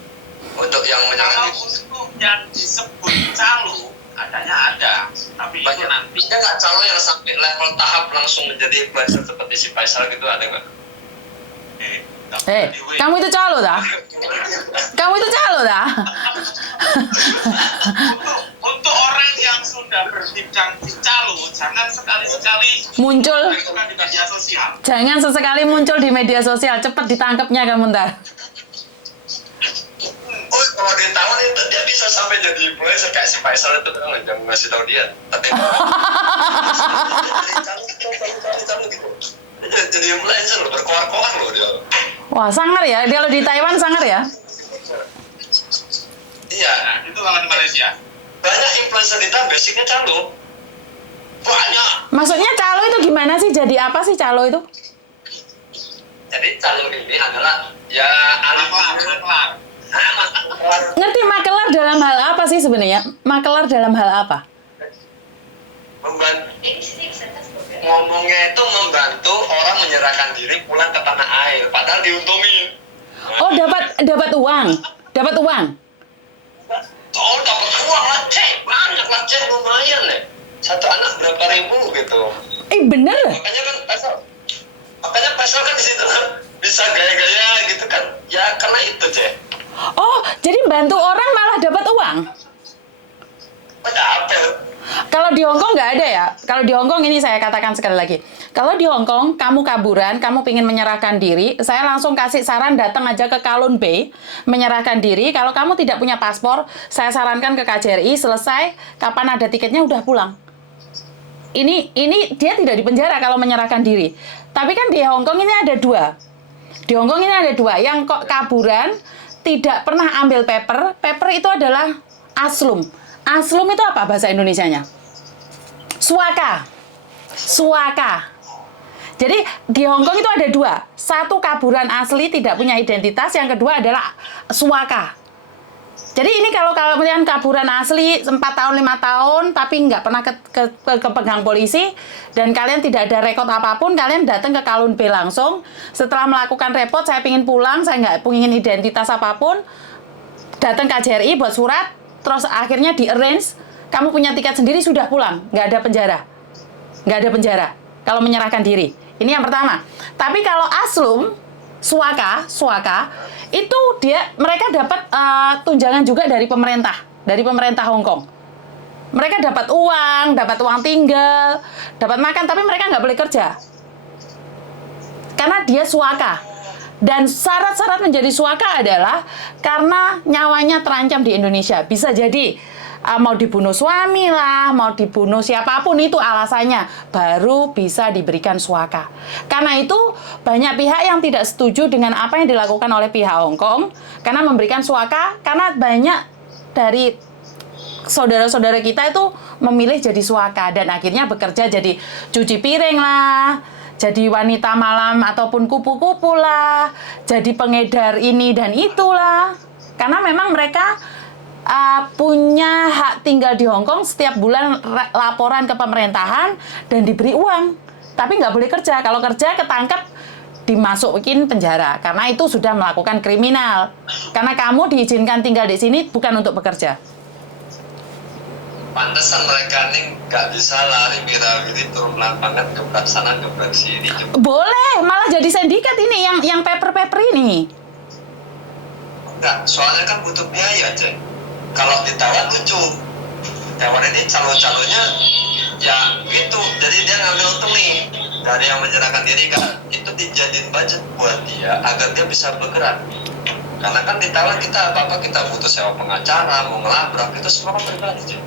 Untuk yang Kalau menyerang untuk yang disebut calo, adanya ada. Tapi itu nanti. Ada nggak calo yang sampai level tahap langsung menjadi influencer seperti si Faisal gitu, ada nggak? Kamu itu calo dah? Kamu itu calo dah? Untuk orang yang sudah berbincang di calo, jangan sekali-sekali Muncul. di media sosial. Jangan sesekali muncul di media sosial, cepat ditangkapnya kamu ntar. Oh, kalau dia tahu itu dia bisa sampai jadi influencer kayak si Faisal itu kan, jangan ngasih tahu dia. Tapi calo gitu. Dia jadi influencer loh, berkoar-koar loh dia. Wah, sangar ya. Dia kalau di Taiwan sangar ya. Iya, Nah, itu kalau di Malaysia. banyak influencer kita basicnya calo. Banyak. Maksudnya calo itu gimana sih? Jadi apa sih calo itu? Jadi calo ini adalah ya Maklar. Ngerti makelar dalam hal apa sih sebenarnya? Makelar dalam hal apa? membantu, ngomongnya itu membantu orang menyerahkan diri pulang ke tanah air, padahal diuntungin. Oh, dapat uang. Dapat uang. Oh, dapat uang lah, cek, banyak lah, cek, lumayan deh. Satu anak berapa ribu gitu. Bener. Makanya Faisal kan di situ kan bisa gaya-gaya gitu kan. Ya karena itu, cek. Oh, jadi bantu orang malah dapat uang. Dapat. Kalau di Hongkong nggak ada ya. Kalau di Hongkong ini saya katakan sekali lagi. Kalau di Hongkong kamu kaburan, kamu pingin menyerahkan diri, saya langsung kasih saran datang aja ke Kowloon Bay, menyerahkan diri. Kalau kamu tidak punya paspor, saya sarankan ke KJRI, selesai, kapan ada tiketnya udah pulang. Ini dia tidak dipenjara kalau menyerahkan diri. Tapi kan di Hongkong ini ada dua. Di Hongkong ini ada dua. Yang kok kaburan, tidak pernah ambil paper. Paper itu adalah aslum. Aslum itu apa bahasa Indonesianya? Suaka. Suaka. Jadi di Hongkong itu ada dua. Satu kaburan asli tidak punya identitas, yang kedua adalah suaka. Jadi ini kalau kalian kaburan asli 4 tahun, 5 tahun, tapi nggak pernah kepegang polisi, dan kalian tidak ada rekod apapun, kalian datang ke Kowloon Bay langsung. Setelah melakukan report, saya ingin pulang, saya nggak ingin identitas apapun, datang ke KJRI buat surat, terus akhirnya di-arrange, kamu punya tiket sendiri, sudah pulang, nggak ada penjara. Nggak ada penjara kalau menyerahkan diri. Ini yang pertama. Tapi kalau aslum, suaka, itu mereka dapat tunjangan juga dari pemerintah Hong Kong. Mereka dapat uang tinggal, dapat makan, tapi mereka nggak boleh kerja. Karena dia suaka. Dan syarat-syarat menjadi suaka adalah karena nyawanya terancam di Indonesia. Bisa jadi mau dibunuh suami lah, mau dibunuh siapapun, itu alasannya baru bisa diberikan suaka. Karena itu banyak pihak yang tidak setuju dengan apa yang dilakukan oleh pihak Hong Kong karena memberikan suaka, karena banyak dari saudara-saudara kita itu memilih jadi suaka dan akhirnya bekerja jadi cuci piring lah, jadi wanita malam ataupun kupu-kupu lah, jadi pengedar ini dan itulah. Karena memang mereka punya hak tinggal di Hong Kong, setiap bulan laporan ke pemerintahan dan diberi uang, tapi nggak boleh kerja. Kalau kerja ketangkep, dimasukin penjara karena itu sudah melakukan kriminal. Karena kamu diizinkan tinggal di sini bukan untuk bekerja. pantesan mereka ini nggak bisa lari wira-wiri turun lapangan gebrak sana gebrak sini. Boleh, malah jadi sindikat ini yang paper ini. Enggak, soalnya kan butuh biaya, Cek. Kalau di Taiwan lucu. Taiwan ini calon-calonnya ya gitu. Jadi dia ngambil untung nih dari yang menyerahkan diri kan. Itu dijadiin budget buat dia agar dia bisa bergerak. Karena kan di Taiwan kita apa-apa kita butuh sewa pengacara, mau ngelabrak, itu semua kan pribadi, Cek.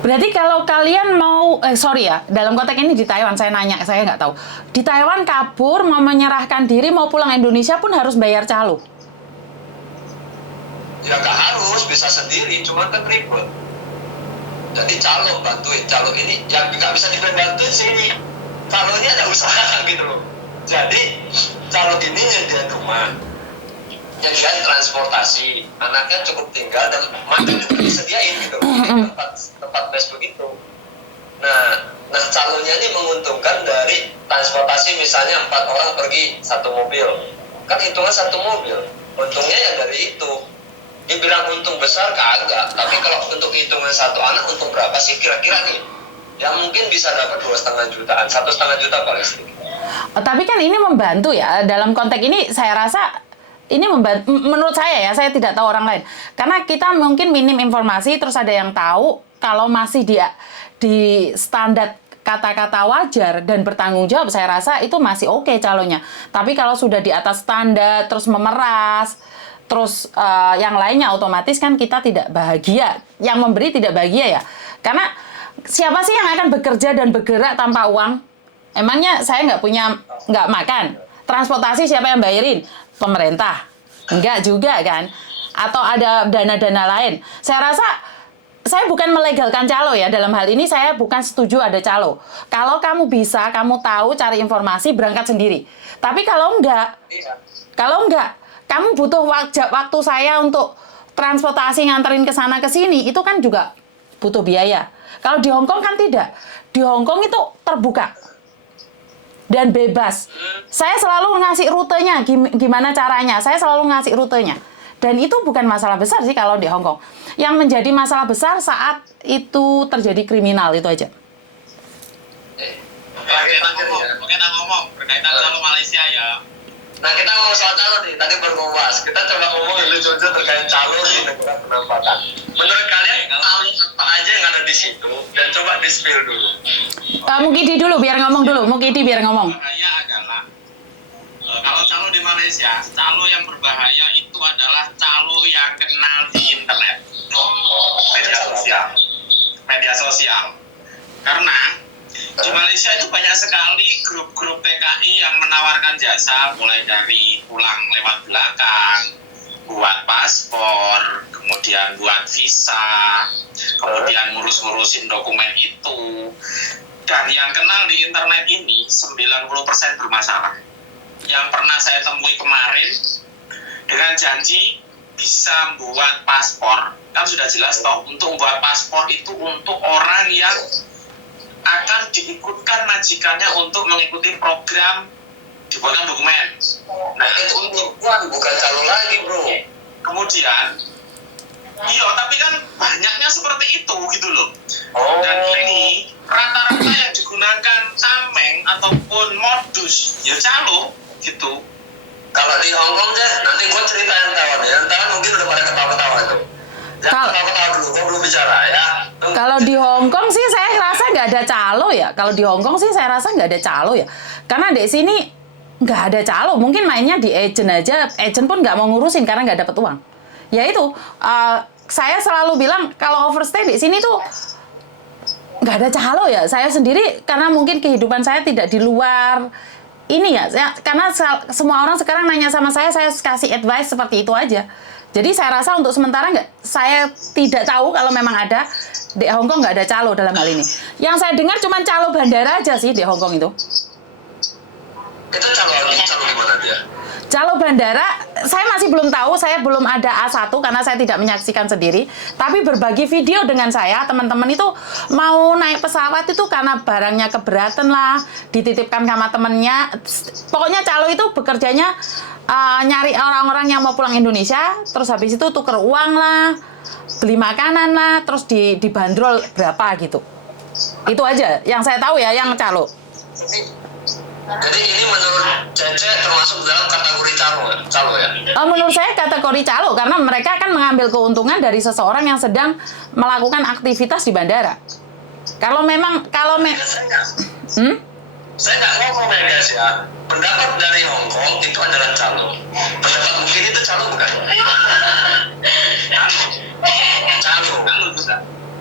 Berarti kalau kalian mau, sorry ya, dalam konteks ini di Taiwan, saya nanya, saya nggak tahu. Di Taiwan kabur, mau menyerahkan diri, mau pulang Indonesia pun harus bayar calo. Ya nggak harus, bisa sendiri, cuman kan ribet. Jadi calo bantuin, calo ini yang nggak bisa dibantuin sini. Calo ini ada usaha gitu loh. Jadi calo ini nyediain rumah, nyediain transportasi, anaknya cukup tinggal dan makan juga disediain gitu loh. tempat mes begitu. Nah calonnya ini menguntungkan dari transportasi, misalnya 4 orang pergi satu mobil, kan hitungan satu mobil, untungnya ya dari itu. Dibilang untung besar kagak, tapi kalau untuk hitungan satu anak untung berapa sih kira-kira nih? Ya mungkin bisa dapat 2,5 jutaan, 1,5 juta paling sedikit. Tapi kan ini membantu ya, dalam konteks ini saya rasa ini membantu, menurut saya ya, saya tidak tahu orang lain. Karena kita mungkin minim informasi, terus ada yang tahu, kalau masih di standar kata-kata wajar dan bertanggung jawab, saya rasa itu masih oke calonnya. Tapi kalau sudah di atas standar, terus memeras, terus yang lainnya otomatis kan kita tidak bahagia. Yang memberi tidak bahagia ya. Karena siapa sih yang akan bekerja dan bergerak tanpa uang? Emangnya saya nggak makan? Transportasi siapa yang bayarin? Pemerintah. Enggak juga kan? Atau ada dana-dana lain. Saya rasa saya bukan melegalkan calo ya. Dalam hal ini saya bukan setuju ada calo. Kalau kamu bisa, kamu tahu cari informasi, berangkat sendiri. Tapi kalau enggak, kamu butuh waktu saya untuk transportasi nganterin ke sana ke sini, itu kan juga butuh biaya. Kalau di Hong Kong kan tidak. Di Hong Kong itu terbuka dan bebas. Saya selalu ngasih rutenya, gimana caranya. Saya selalu ngasih rutenya. Dan itu bukan masalah besar sih kalau di Hong Kong. Yang menjadi masalah besar saat itu terjadi kriminal, itu aja. Kita ngomong berkaitan sama Malaysia ya. Nah kita ngomong soal calo nih, tadi baru ngomong. Kita coba ngomong lucu-lucu terkait calo di negara penampakan. Menurut kalian calo apa aja yang ada di situ dan coba di-spill dulu. Mukidi dulu biar ngomong dulu. Mukidi biar ngomong. Berbahaya adalah kalau calo di Malaysia, calo yang berbahaya itu adalah calo yang kenal di internet, media sosial. Karena di Malaysia itu banyak sekali grup-grup TKI yang menawarkan jasa, mulai dari pulang lewat belakang, buat paspor, kemudian buat visa, kemudian ngurus-ngurusin dokumen itu. Dan yang kenal di internet ini 90% bermasalah. Yang pernah saya temui kemarin, dengan janji bisa buat paspor, kan sudah jelas toh, untuk buat paspor itu untuk orang yang akan diikutkan majikannya untuk mengikuti program dibuatkan dokumen. Nah itu bukan calo lagi bro. Kemudian, iya tapi kan banyaknya seperti itu gitu loh. Dan ini rata-rata yang digunakan tameng ataupun modus ya calo gitu. Kalau di Hong Kong deh, nanti gue ceritain Taiwan ya. Taiwan mungkin udah pada ketawa-ketawa itu. Ketawa-ketawa dulu, gue belum bicara ya. Kalau di Hong Kong sih saya rasa nggak ada calo ya. Kalau di Hong Kong sih saya rasa nggak ada calo ya. Karena di sini nggak ada calo. Mungkin mainnya di agent aja. Agent pun nggak mau ngurusin karena nggak dapat uang. Ya itu, saya selalu bilang kalau overstay di sini tuh nggak ada calo ya. Saya sendiri karena mungkin kehidupan saya tidak di luar ini ya, karena semua orang sekarang nanya sama saya kasih advice seperti itu aja. Jadi saya rasa untuk sementara saya tidak tahu kalau memang ada. Di Hong Kong nggak ada calo dalam hal ini. Yang saya dengar cuma calo bandara aja sih di Hong Kong itu. Itu calo di mana dia? Calo bandara, saya masih belum tahu, saya belum ada A1 karena saya tidak menyaksikan sendiri. Tapi berbagi video dengan saya, teman-teman itu mau naik pesawat itu karena barangnya keberatan lah, dititipkan sama temennya. Pokoknya calo itu bekerjanya nyari orang-orang yang mau pulang Indonesia, terus habis itu tuker uang lah, beli makanan lah, terus dibanderol berapa gitu. Itu aja yang saya tahu ya, yang calo. Jadi ini menurut Cece termasuk dalam kategori calo ya? Menurut saya kategori calo karena mereka akan mengambil keuntungan dari seseorang yang sedang melakukan aktivitas di bandara. Saya nggak ngomong ya guys ya. Pendapat dari Hong Kong itu adalah calo. Pendapat mungkin itu calo bukan?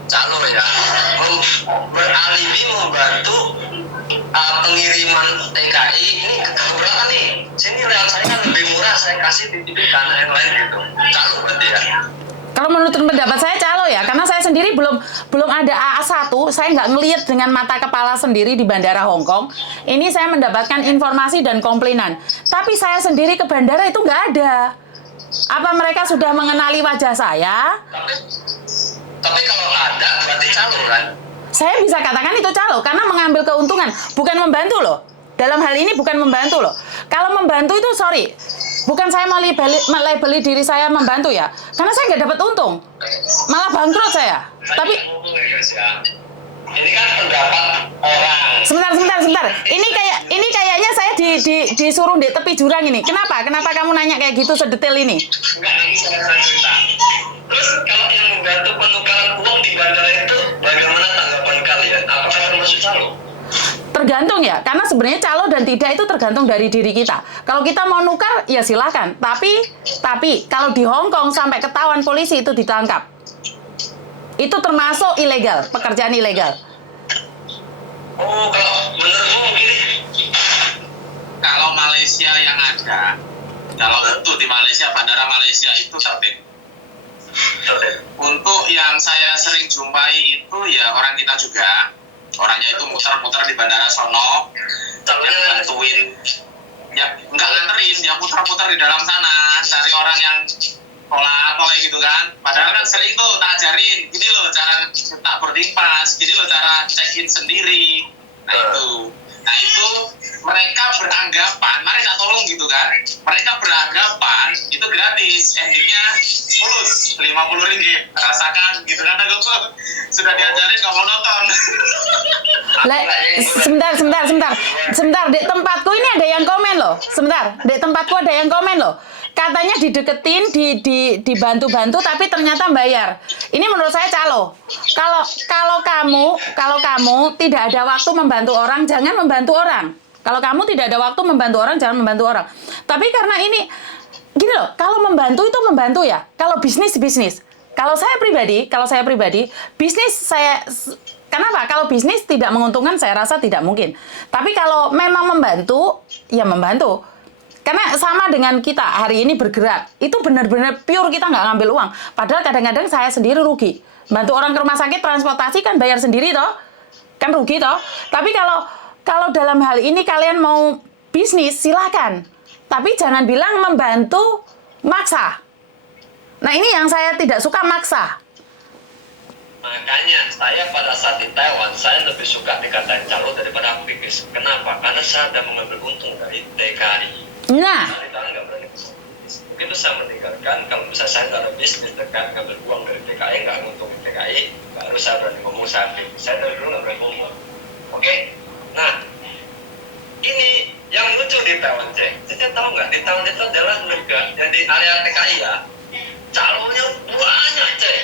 Calo ya. Beralibi membantu pengiriman TKI. Ini keberatan nih. Sini real saya kan lebih murah, saya kasih titipkan yang lain gitu. Calo berarti ya. Kalau menurut pendapat saya calo ya, karena saya sendiri belum ada AA1, saya nggak ngelihat dengan mata kepala sendiri di Bandara Hong Kong. Ini saya mendapatkan informasi dan komplainan. Tapi saya sendiri ke bandara itu nggak ada. Apa mereka sudah mengenali wajah saya? Tapi kalau ada berarti calo kan? Saya bisa katakan itu calo, karena mengambil keuntungan, bukan membantu loh. Dalam hal ini bukan membantu loh. Kalau membantu itu, sorry, bukan saya melabeli diri saya membantu ya, karena saya nggak dapat untung, malah bangkrut saya. Tapi ini kan pendapat orang. sebentar. Ini kayaknya saya disuruh di tepi jurang ini. Kenapa kamu nanya kayak gitu sedetail ini? Enggak, ini saya cerita. Terus kalau yang membantu penukaran uang di bandara itu bagaimana tanggapan kalian? Apakah termasuk calo? Tergantung ya, karena sebenarnya calo dan tidak itu tergantung dari diri kita. Kalau kita mau nukar, ya silakan. Tapi kalau di Hong Kong sampai ketahuan polisi itu ditangkap. Itu termasuk ilegal, pekerjaan ilegal. Oh, kalau menurutmu gini? Kalau Malaysia yang ada, kalau untuk di Malaysia, bandara Malaysia itu tertib. Untuk yang saya sering jumpai itu ya orang kita juga. Orangnya itu muter-muter di bandara sono, yang bantuin, ya nggak nganterin, dia muter-muter di dalam sana, cari orang yang pola gitu kan. Padahal kan sering tuh tak ajarin, gini loh cara tak boarding pass, gini loh cara check-in sendiri. Nah itu mereka beranggapan, mari tak tolong gitu kan. Mereka beranggapan itu gratis, endingnya fulus 50 ringgit. Rasakan gitu kan, aku sudah diajarin kamu nonton. Sebentar, di tempatku ini ada yang komen loh. Di tempatku ada yang komen loh. Katanya dideketin, dibantu-bantu, tapi ternyata bayar. Ini menurut saya calo. Kalau kamu tidak ada waktu membantu orang, jangan membantu orang. Kalau kamu tidak ada waktu membantu orang, jangan membantu orang. Tapi karena ini, gini loh, kalau membantu itu membantu ya. Kalau bisnis. Kalau saya pribadi, bisnis saya. Kenapa? Kalau bisnis tidak menguntungkan, saya rasa tidak mungkin. Tapi kalau memang membantu, ya membantu. Karena sama dengan kita hari ini bergerak, itu benar-benar pure kita nggak ngambil uang. Padahal kadang-kadang saya sendiri rugi. Bantu orang ke rumah sakit, transportasi kan bayar sendiri toh, kan rugi toh. Tapi kalau dalam hal ini kalian mau bisnis, silakan. Tapi jangan bilang membantu maksa. Nah ini yang saya tidak suka, maksa. Makanya saya pada saat di Taiwan, saya lebih suka dikatain calo daripada aktivis. Kenapa? Karena saya ada mengambil untung dari TKI. Nah, Mungkin saya meninggalkan, kalau misalnya saya nggak ada bisnis terkait ngambil uang dari TKI, nggak nguntungin TKI, baru saya berani ngomong saya dari dulu nggak berani ngomong. Oke? Nah, ini yang lucu di Taiwan, Cek. Saya tahu nggak, di Taiwan itu adalah negara, yang di area TKI ya, calonnya banyak, Cek.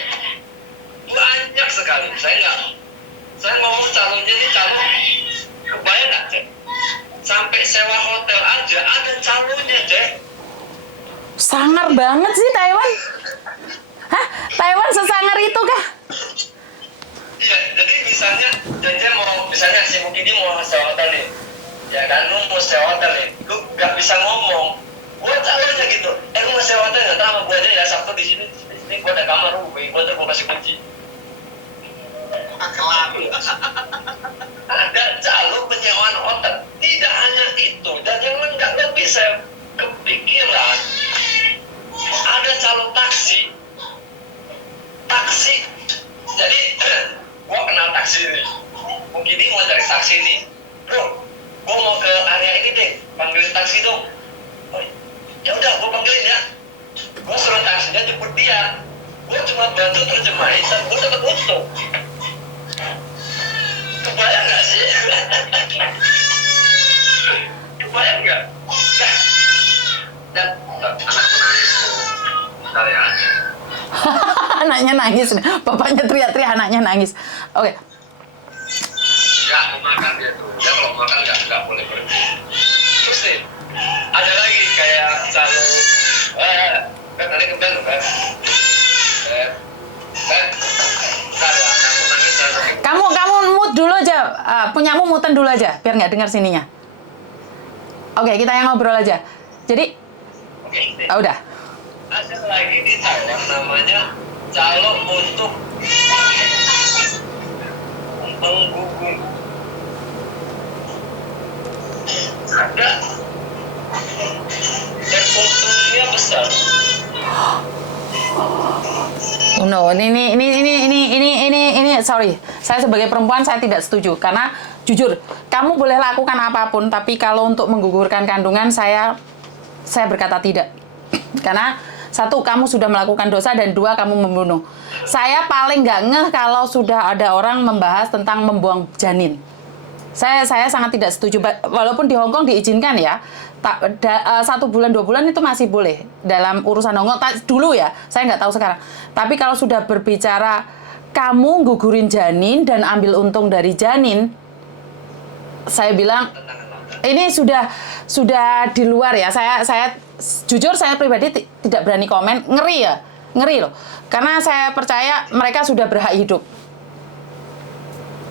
Banyak sekali. Saya ngomong calonnya ini calon, kebayang nggak, Cek? Sampai sewa hotel aja ada calonnya, Cek. sangar banget sih Taiwan. Hah? Taiwan sesangar itu kah? Iya, jadi misalnya misalnya si Mukidi mau sewa hotel nih, ya kan, lu mau sewa hotel nih, lu nggak bisa ngomong, gua calonnya gitu, lu mau sewa hotel nggak tahu gua aja ya, Sabtu di sini gua ada kamar, gua ntar gua kasih kunci. Ada calon penyewaan hotel, tidak hanya itu, dan yang nggak lebih saya kepikiran, ada calon taksi. Jadi gua kenal taksi nih, mungkin ini mau cari taksi nih, bro, gua mau ke area ini deh, panggilin taksi dong. Oh, ya udah, gua panggilin ya. Gua suruh taksinya jemput dia. gue cuma bantu terjemahin dan gue dapat untung. Kebayang nggak sih? Kebayang nggak? Dan anakku nangis. Bentar ya. Anaknya nangis, bapaknya teriak-teriak, anaknya nangis. Oke. Ya, mau makan dia tuh. Dia kalau makan nggak boleh berhenti. Terus nih, ada lagi kayak satu, kan tadi kembali kan. Bentar ya, aku nangis. Kamu mute dulu aja, punyamu muten dulu aja, biar nggak dengar sininya. Oke, kita yang ngobrol aja. Jadi, Oke. udah. Ada lagi di Taiwan namanya calo untuk menggugung. Ada dan untungnya besar. No, ini, sorry. Saya sebagai perempuan saya tidak setuju karena jujur, kamu boleh lakukan apapun, tapi kalau untuk menggugurkan kandungan saya berkata tidak. Karena satu, kamu sudah melakukan dosa, dan dua, kamu membunuh. Saya paling nggak ngeh kalau sudah ada orang membahas tentang membuang janin. Saya sangat tidak setuju. Walaupun di Hong Kong diizinkan ya, 1 bulan 2 bulan itu masih boleh dalam urusan Hong Kong dulu ya. Saya nggak tahu sekarang. Tapi kalau sudah berbicara kamu gugurin janin dan ambil untung dari janin, saya bilang ini sudah di luar ya. Saya jujur, saya pribadi tidak berani komen. Ngeri loh. Karena saya percaya mereka sudah berhak hidup.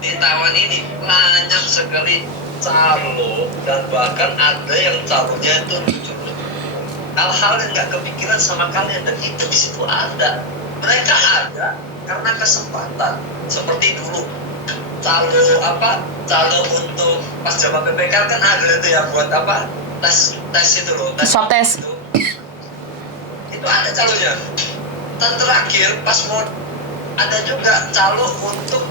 Di Taiwan ini banyak sekali calo, dan bahkan ada yang calonya itu hal-hal yang nggak kepikiran sama kalian, dan itu di situ ada. Mereka ada karena kesempatan. Seperti dulu calo untuk pas zaman PPK kan ada itu yang buat tes itu loh, Swab test. Itu ada calonya. Dan terakhir pas mau ada juga calo untuk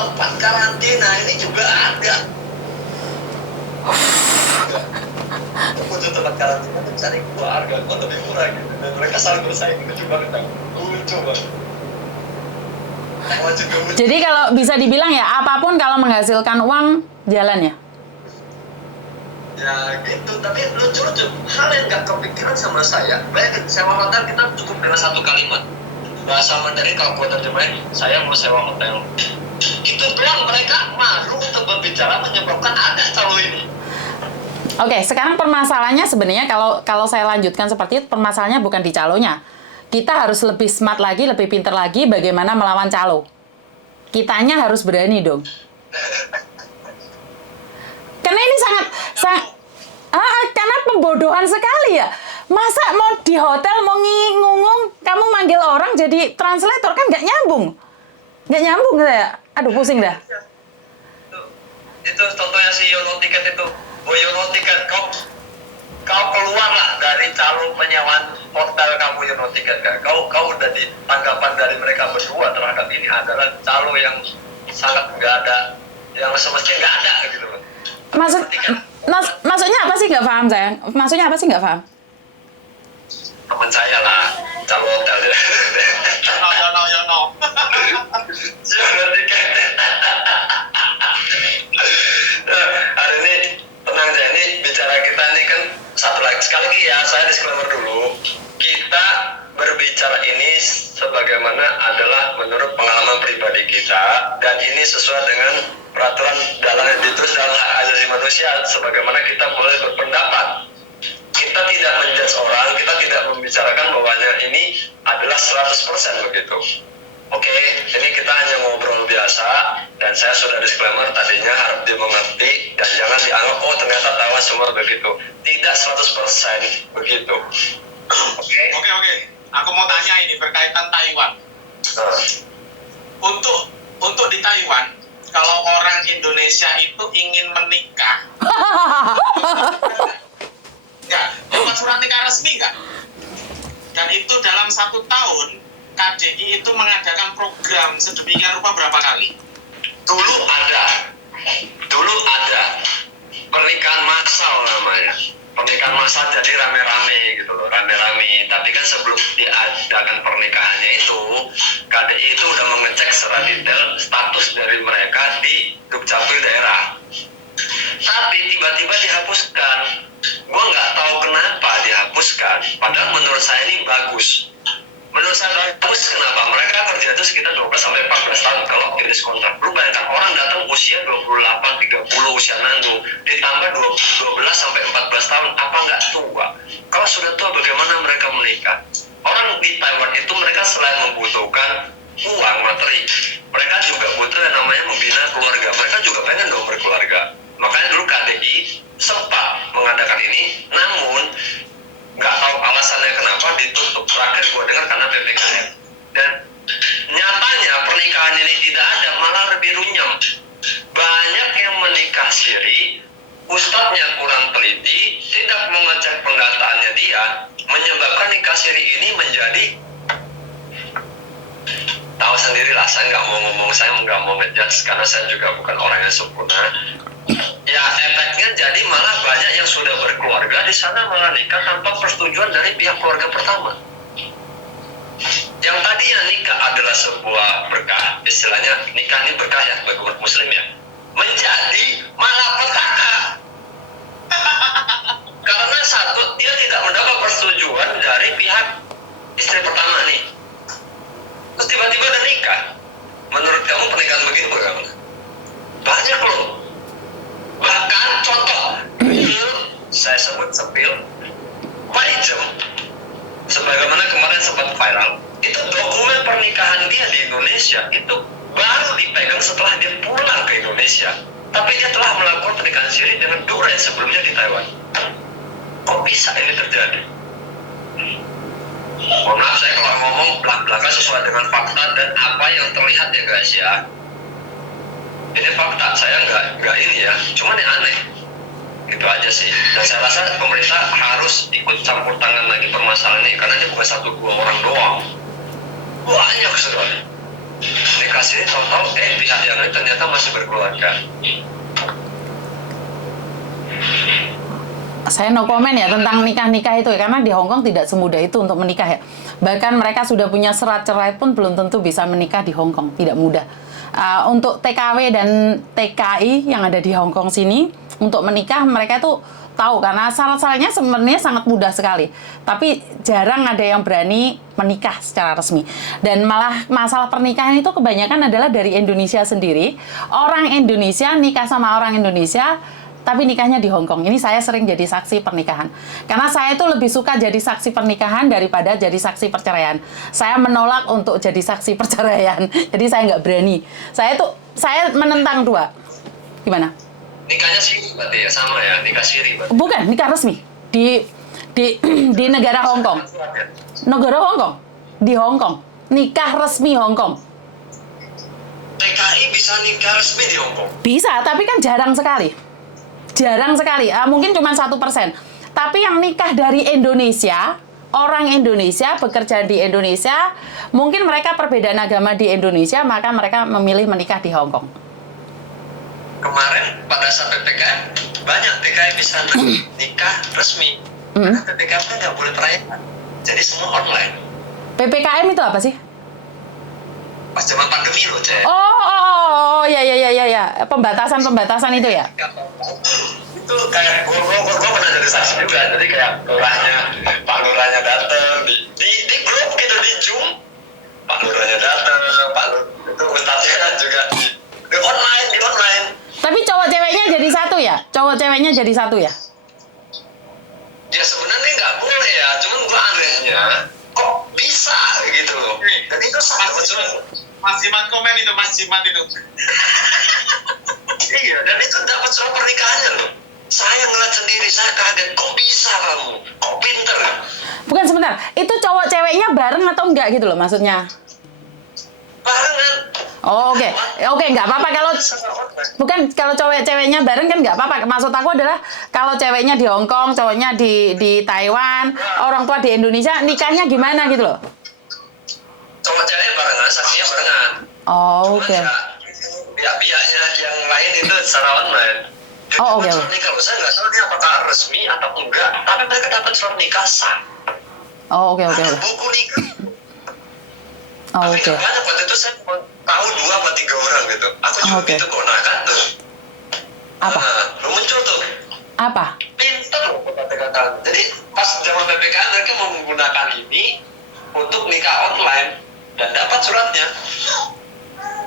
tempat karantina, ini juga ada. Untuk tempat karantina itu cari keluarga kok lebih murah gitu, dan mereka saling bersaing. Lucu banget, lucu banget. Jadi kalau bisa dibilang ya, apapun kalau menghasilkan uang, jalan ya? Ya gitu, tapi lucu-lucu. Hal yang nggak kepikiran sama saya. Bayangin, sewa hotel kita cukup dengan 1 kalimat. Bahasa Mandarin kalau buat terjemahin, saya mau sewa hotel. Itu doang, mereka malu untuk berbicara, menyebabkan ada calo ini. Oke, sekarang permasalahannya sebenarnya kalau saya lanjutkan seperti itu, permasalahannya bukan di calonya. Kita harus lebih smart lagi, lebih pintar lagi bagaimana melawan calo. Kitanya harus berani dong. Karena ini sangat karena pembodohan sekali ya. Masa mau di hotel mau ngungung, kamu manggil orang jadi translator, kan nggak nyambung. Nggak nyambung saya. Aduh, pusing dah. Itu contohnya si Yono Tiket itu. Oh, Yono Tiket, kau keluarlah dari calo penyewaan hotel kamu, Yono Tiket. Kau udah di tanggapan dari mereka berdua terhadap ini adalah calo yang sangat nggak ada, yang semestinya nggak ada gitu loh. Maksudnya apa sih nggak paham saya? Maksudnya apa sih nggak paham? Teman saya lah, calo hotel ya. Yono. Hari ini tenang aja, ini bicara kita ini kan satu lagi, sekali lagi ya, saya disclaimer dulu. Kita berbicara ini sebagaimana adalah menurut pengalaman pribadi kita, dan ini sesuai dengan peraturan dalam yang ditulis dalam hak asasi manusia, sebagaimana kita boleh berpendapat. Kita tidak menjudge orang, kita tidak membicarakan bahwanya ini adalah 100% begitu. Oke, ini kita hanya ngobrol biasa, dan saya sudah disclaimer tadinya, harap dimengerti, dan jangan dianggap, oh ternyata Taiwan semua begitu. Tidak 100% begitu. Oke. Aku mau tanya ini berkaitan Taiwan. Untuk di Taiwan, kalau orang Indonesia itu ingin menikah, enggak, dapat surat nikah resmi enggak? Dan itu dalam 1 tahun KDI itu mengadakan program sedemikian rupa berapa kali? Dulu ada pernikahan massal namanya. Pernikahan massal, jadi rame-rame gitu loh, rame-rame. Tapi kan sebelum diadakan pernikahannya itu, dukcapil daerah. Tapi tiba-tiba dihapuskan. Gue nggak tahu kenapa dihapuskan. Padahal menurut saya ini bagus. Menurut saya bagus kenapa? Mereka kerja itu sekitar 12-14 tahun kalau finish kontrak. Lu bayangkan orang datang usia 28-30 usia nanggung, ditambah 12-14 tahun, apa nggak tua? Kalau sudah tua bagaimana mereka menikah? Orang di Taiwan itu mereka selain membutuhkan uang materi, mereka juga butuh yang namanya membina keluarga. Mereka juga pengen dong berkeluarga. Makanya dulu KDI sempat mengadakan ini, namun nggak tahu alasannya kenapa ditutup. Terakhir gue dengar karena PPKM. Dan nyatanya pernikahan ini tidak ada, malah lebih runyam. Banyak yang menikah siri, ustadznya kurang teliti, tidak mengecek pendataannya dia, menyebabkan nikah siri ini menjadi, tahu sendirilah, saya nggak mau ngomong, saya nggak mau ngejudge karena saya juga bukan orang yang sempurna. Ya efeknya jadi malah banyak yang sudah berkeluarga di sana malah nikah tanpa persetujuan dari pihak keluarga pertama. Yang tadinya nikah adalah sebuah berkah, istilahnya nikah ini berkah ya bagi umat muslim ya, menjadi malah petaka. Karena satu, dia tidak mendapat persetujuan dari pihak istri pertama nih. Terus tiba-tiba udah nikah. Menurut kamu pernikahan begini bagaimana? Banyak loh. Bahkan contoh, saya sebut sepil, Paijem, sebagaimana kemarin sempat viral, itu dokumen pernikahan dia di Indonesia itu baru dipegang setelah dia pulang ke Indonesia. Tapi dia telah melakukan pernikahan siri dengan dua yang sebelumnya di Taiwan. Kok bisa ini terjadi? Mohon maaf saya kalau ngomong belak-belakan sesuai dengan fakta dan apa yang terlihat ya guys ya. Ini fakta, saya nggak ini ya, cuman yang aneh. Itu aja sih. Dan saya rasa pemerintah harus ikut campur tangan lagi permasalahan ini, karena ini bukan 1-2 orang doang. Banyak sekali. Dikasih tahu pihak yang lain ternyata masih berkeluarga. Saya no comment ya tentang nikah-nikah itu ya, karena di Hong Kong tidak semudah itu untuk menikah ya. Bahkan mereka sudah punya surat cerai pun belum tentu bisa menikah di Hong Kong, tidak mudah. Untuk TKW dan TKI yang ada di Hong Kong sini, untuk menikah mereka itu tahu karena syarat-syaratnya sebenarnya sangat mudah sekali. Tapi jarang ada yang berani menikah secara resmi. Dan malah masalah pernikahan itu kebanyakan adalah dari Indonesia sendiri. Orang Indonesia nikah sama orang Indonesia, tapi nikahnya di Hong Kong. Ini saya sering jadi saksi pernikahan. Karena saya itu lebih suka jadi saksi pernikahan daripada jadi saksi perceraian. Saya menolak untuk jadi saksi perceraian. Jadi saya nggak berani. Saya menentang dua. Gimana? Nikahnya siri berarti ya, sama ya, nikah siri berarti. Bukan, nikah resmi. Di negara Hong Kong. Negara Hong Kong. Di Hong Kong. Nikah resmi Hong Kong. TKI bisa nikah resmi di Hong Kong? Bisa, tapi kan jarang sekali. Jarang sekali, mungkin cuma 1%. Tapi yang nikah dari Indonesia, orang Indonesia bekerja di Indonesia, mungkin mereka perbedaan agama di Indonesia, maka mereka memilih menikah di Hong Kong. Kemarin pada saat PPKM banyak TKI bisa nikah resmi. Karena PPKM kan nggak boleh perayaan, jadi semua online. PPKM itu apa sih? Pas zaman pandemi loh, Cek. Ya. Pembatasan itu ya? Itu kayak gue pernah jadi saksi juga. Jadi kayak Pak Lurahnya datang di grup gitu, di Zoom. Pak Lurahnya datang, Pak Lurah itu ustadznya juga di online. Tapi cowok ceweknya jadi satu ya? Cowok ceweknya jadi satu ya? Ya sebenarnya nggak boleh ya, cuman gue anehnya kok bisa gitu loh. Dan itu Mas Jimat komen itu, Mas Jimat itu. Iya, dan itu dapat surat pernikahannya loh. Saya ngeliat sendiri, saya kaget, kok bisa kamu? Kok pinter? Bukan, sebentar. Itu cowok ceweknya bareng atau enggak gitu loh maksudnya? Barengan. Oh, oke. Oke, nggak apa-apa kalau bukan kalau ceweknya bareng kan nggak apa-apa. Maksud aku adalah kalau ceweknya di Hong Kong, cowoknya di Taiwan, orang tua di Indonesia, nikahnya gimana gitu loh? Cowok ceweknya barengan, saksinya barengan. Oh, oke. Ya, pihak-pihaknya yang lain itu secara online. Oh, oke. Kalau saya nggak tahu dia apakah resmi atau enggak, tapi mereka dapat surat nikah sah. Oh, oke. Ada buku nikah. Oh, tapi oke. banyak waktu itu saya tahu 2 atau 3 orang gitu. Aku juga gitu kok, nah kan tuh. Apa? Muncul tuh. Apa? Pinter loh kata-kata. Jadi pas zaman PPKM mereka mau menggunakan ini untuk nikah online dan dapat suratnya.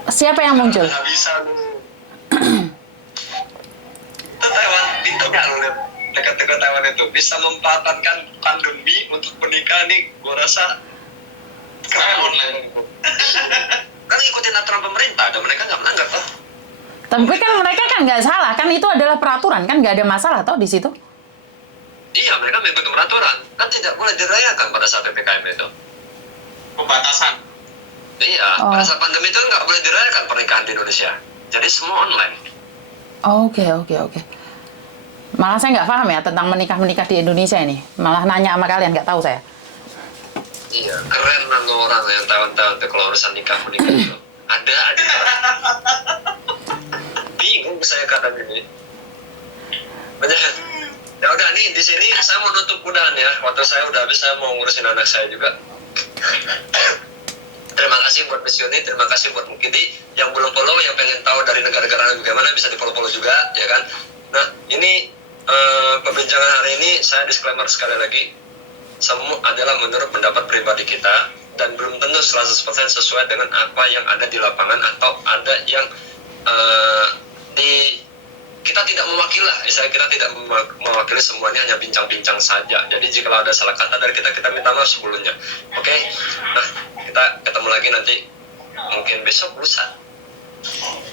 Siapa yang muncul? Nggak bisa lu. Itu Taiwan pinternya lu lihat. Dekat-dekat Taiwan itu bisa memanfaatkan pandemi untuk menikah nih. Gua rasa keren online itu. Kan ikutin aturan pemerintah dan mereka nggak melanggar toh. Tapi kan mereka kan nggak salah, kan itu adalah peraturan, kan nggak ada masalah toh di situ. Iya, mereka mengikuti peraturan. Kan tidak boleh dirayakan pada saat PPKM itu. Pembatasan. Iya, Oh. pada saat pandemi itu nggak boleh dirayakan pernikahan di Indonesia. Jadi semua online. Oke. Malah saya nggak paham ya tentang menikah di Indonesia ini. Malah nanya sama kalian, nggak tahu saya. Iya, keren lah orang yang tahun-tahun tuh kalau urusan nikah menikah itu. Ada. Bingung saya kata gini. Banyak. Ya udah nih di sini saya mau nutup udahan ya. Waktu saya udah habis, saya mau ngurusin anak saya juga. Terima kasih buat Miss Yuni, terima kasih buat Mukidi. Yang belum follow, yang pengen tahu dari negara-negara bagaimana bisa di follow juga, ya kan? Nah, ini perbincangan hari ini saya disclaimer sekali lagi. Semua adalah menurut pendapat pribadi kita dan belum tentu 100% sesuai dengan apa yang ada di lapangan atau ada yang kita tidak mewakili lah, istilah kita tidak mewakili semuanya, hanya bincang-bincang saja. Jadi jika ada salah kata dari kita minta maaf sebelumnya. Oke? Nah, kita ketemu lagi nanti mungkin besok lusa.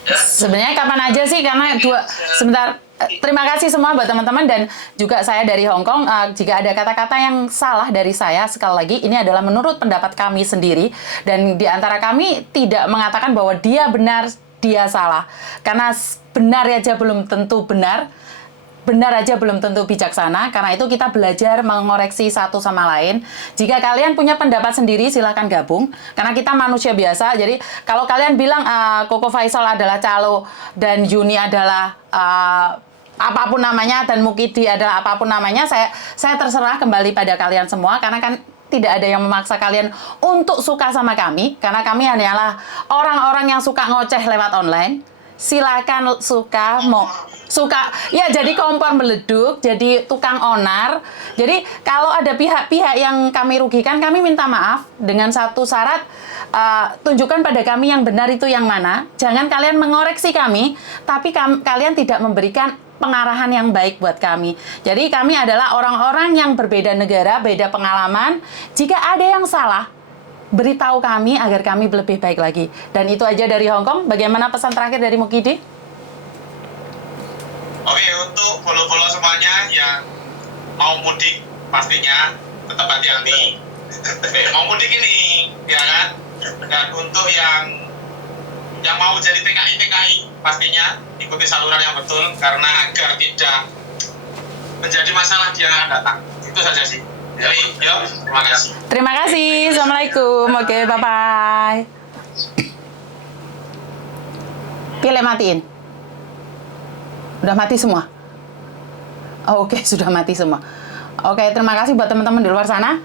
Ya. Sebenarnya kapan aja sih, karena sebentar. Terima kasih semua buat teman-teman dan juga saya dari Hong Kong. Jika ada kata-kata yang salah dari saya, sekali lagi ini adalah menurut pendapat kami sendiri dan di antara kami tidak mengatakan bahwa dia benar, dia salah. Karena benar aja belum tentu benar aja belum tentu bijaksana. Karena itu kita belajar mengoreksi satu sama lain. Jika kalian punya pendapat sendiri, silahkan gabung. Karena kita manusia biasa. Jadi kalau kalian bilang Koko Faisal adalah calo dan Yuni adalah apapun namanya dan Mukidi adalah apapun namanya, saya terserah kembali pada kalian semua. Karena kan tidak ada yang memaksa kalian untuk suka sama kami. Karena kami hanyalah orang-orang yang suka ngoceh lewat online. Silakan suka ya jadi kompor meleduk, jadi tukang onar. Jadi kalau ada pihak-pihak yang kami rugikan, kami minta maaf dengan satu syarat, tunjukkan pada kami yang benar itu yang mana. Jangan kalian mengoreksi kami, tapi kalian tidak memberikan pengarahan yang baik buat kami. Jadi kami adalah orang-orang yang berbeda negara, beda pengalaman. Jika ada yang salah, beritahu kami agar kami lebih baik lagi. Dan itu aja dari Hong Kong. Bagaimana pesan terakhir dari Mukidi? Oke, untuk follow-follow semuanya yang mau mudik pastinya tetap hati-hati. Mau mudik ini, ya kan? Dan untuk yang mau jadi TKI pastinya ikuti saluran yang betul karena agar tidak menjadi masalah di yang akan datang. Itu saja sih. Jadi, terima kasih. Terima kasih. Assalamualaikum. Oke, bye-bye. Pilih matiin. Udah mati semua? Oh, oke, sudah mati semua. Oke, terima kasih buat teman-teman di luar sana.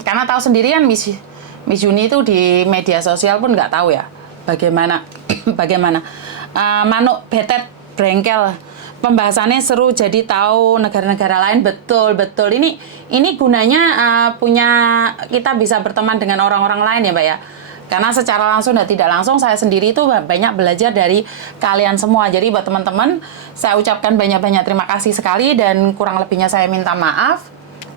Karena tahu sendiri kan Miss Yuni itu di media sosial pun nggak tahu ya bagaimana manuk betet brengkel. Pembahasannya seru, jadi tahu negara-negara lain betul. Ini gunanya punya kita bisa berteman dengan orang-orang lain ya, Pak ya. Karena secara langsung dan tidak langsung saya sendiri itu banyak belajar dari kalian semua. Jadi buat teman-teman, saya ucapkan banyak-banyak terima kasih sekali dan kurang lebihnya saya minta maaf.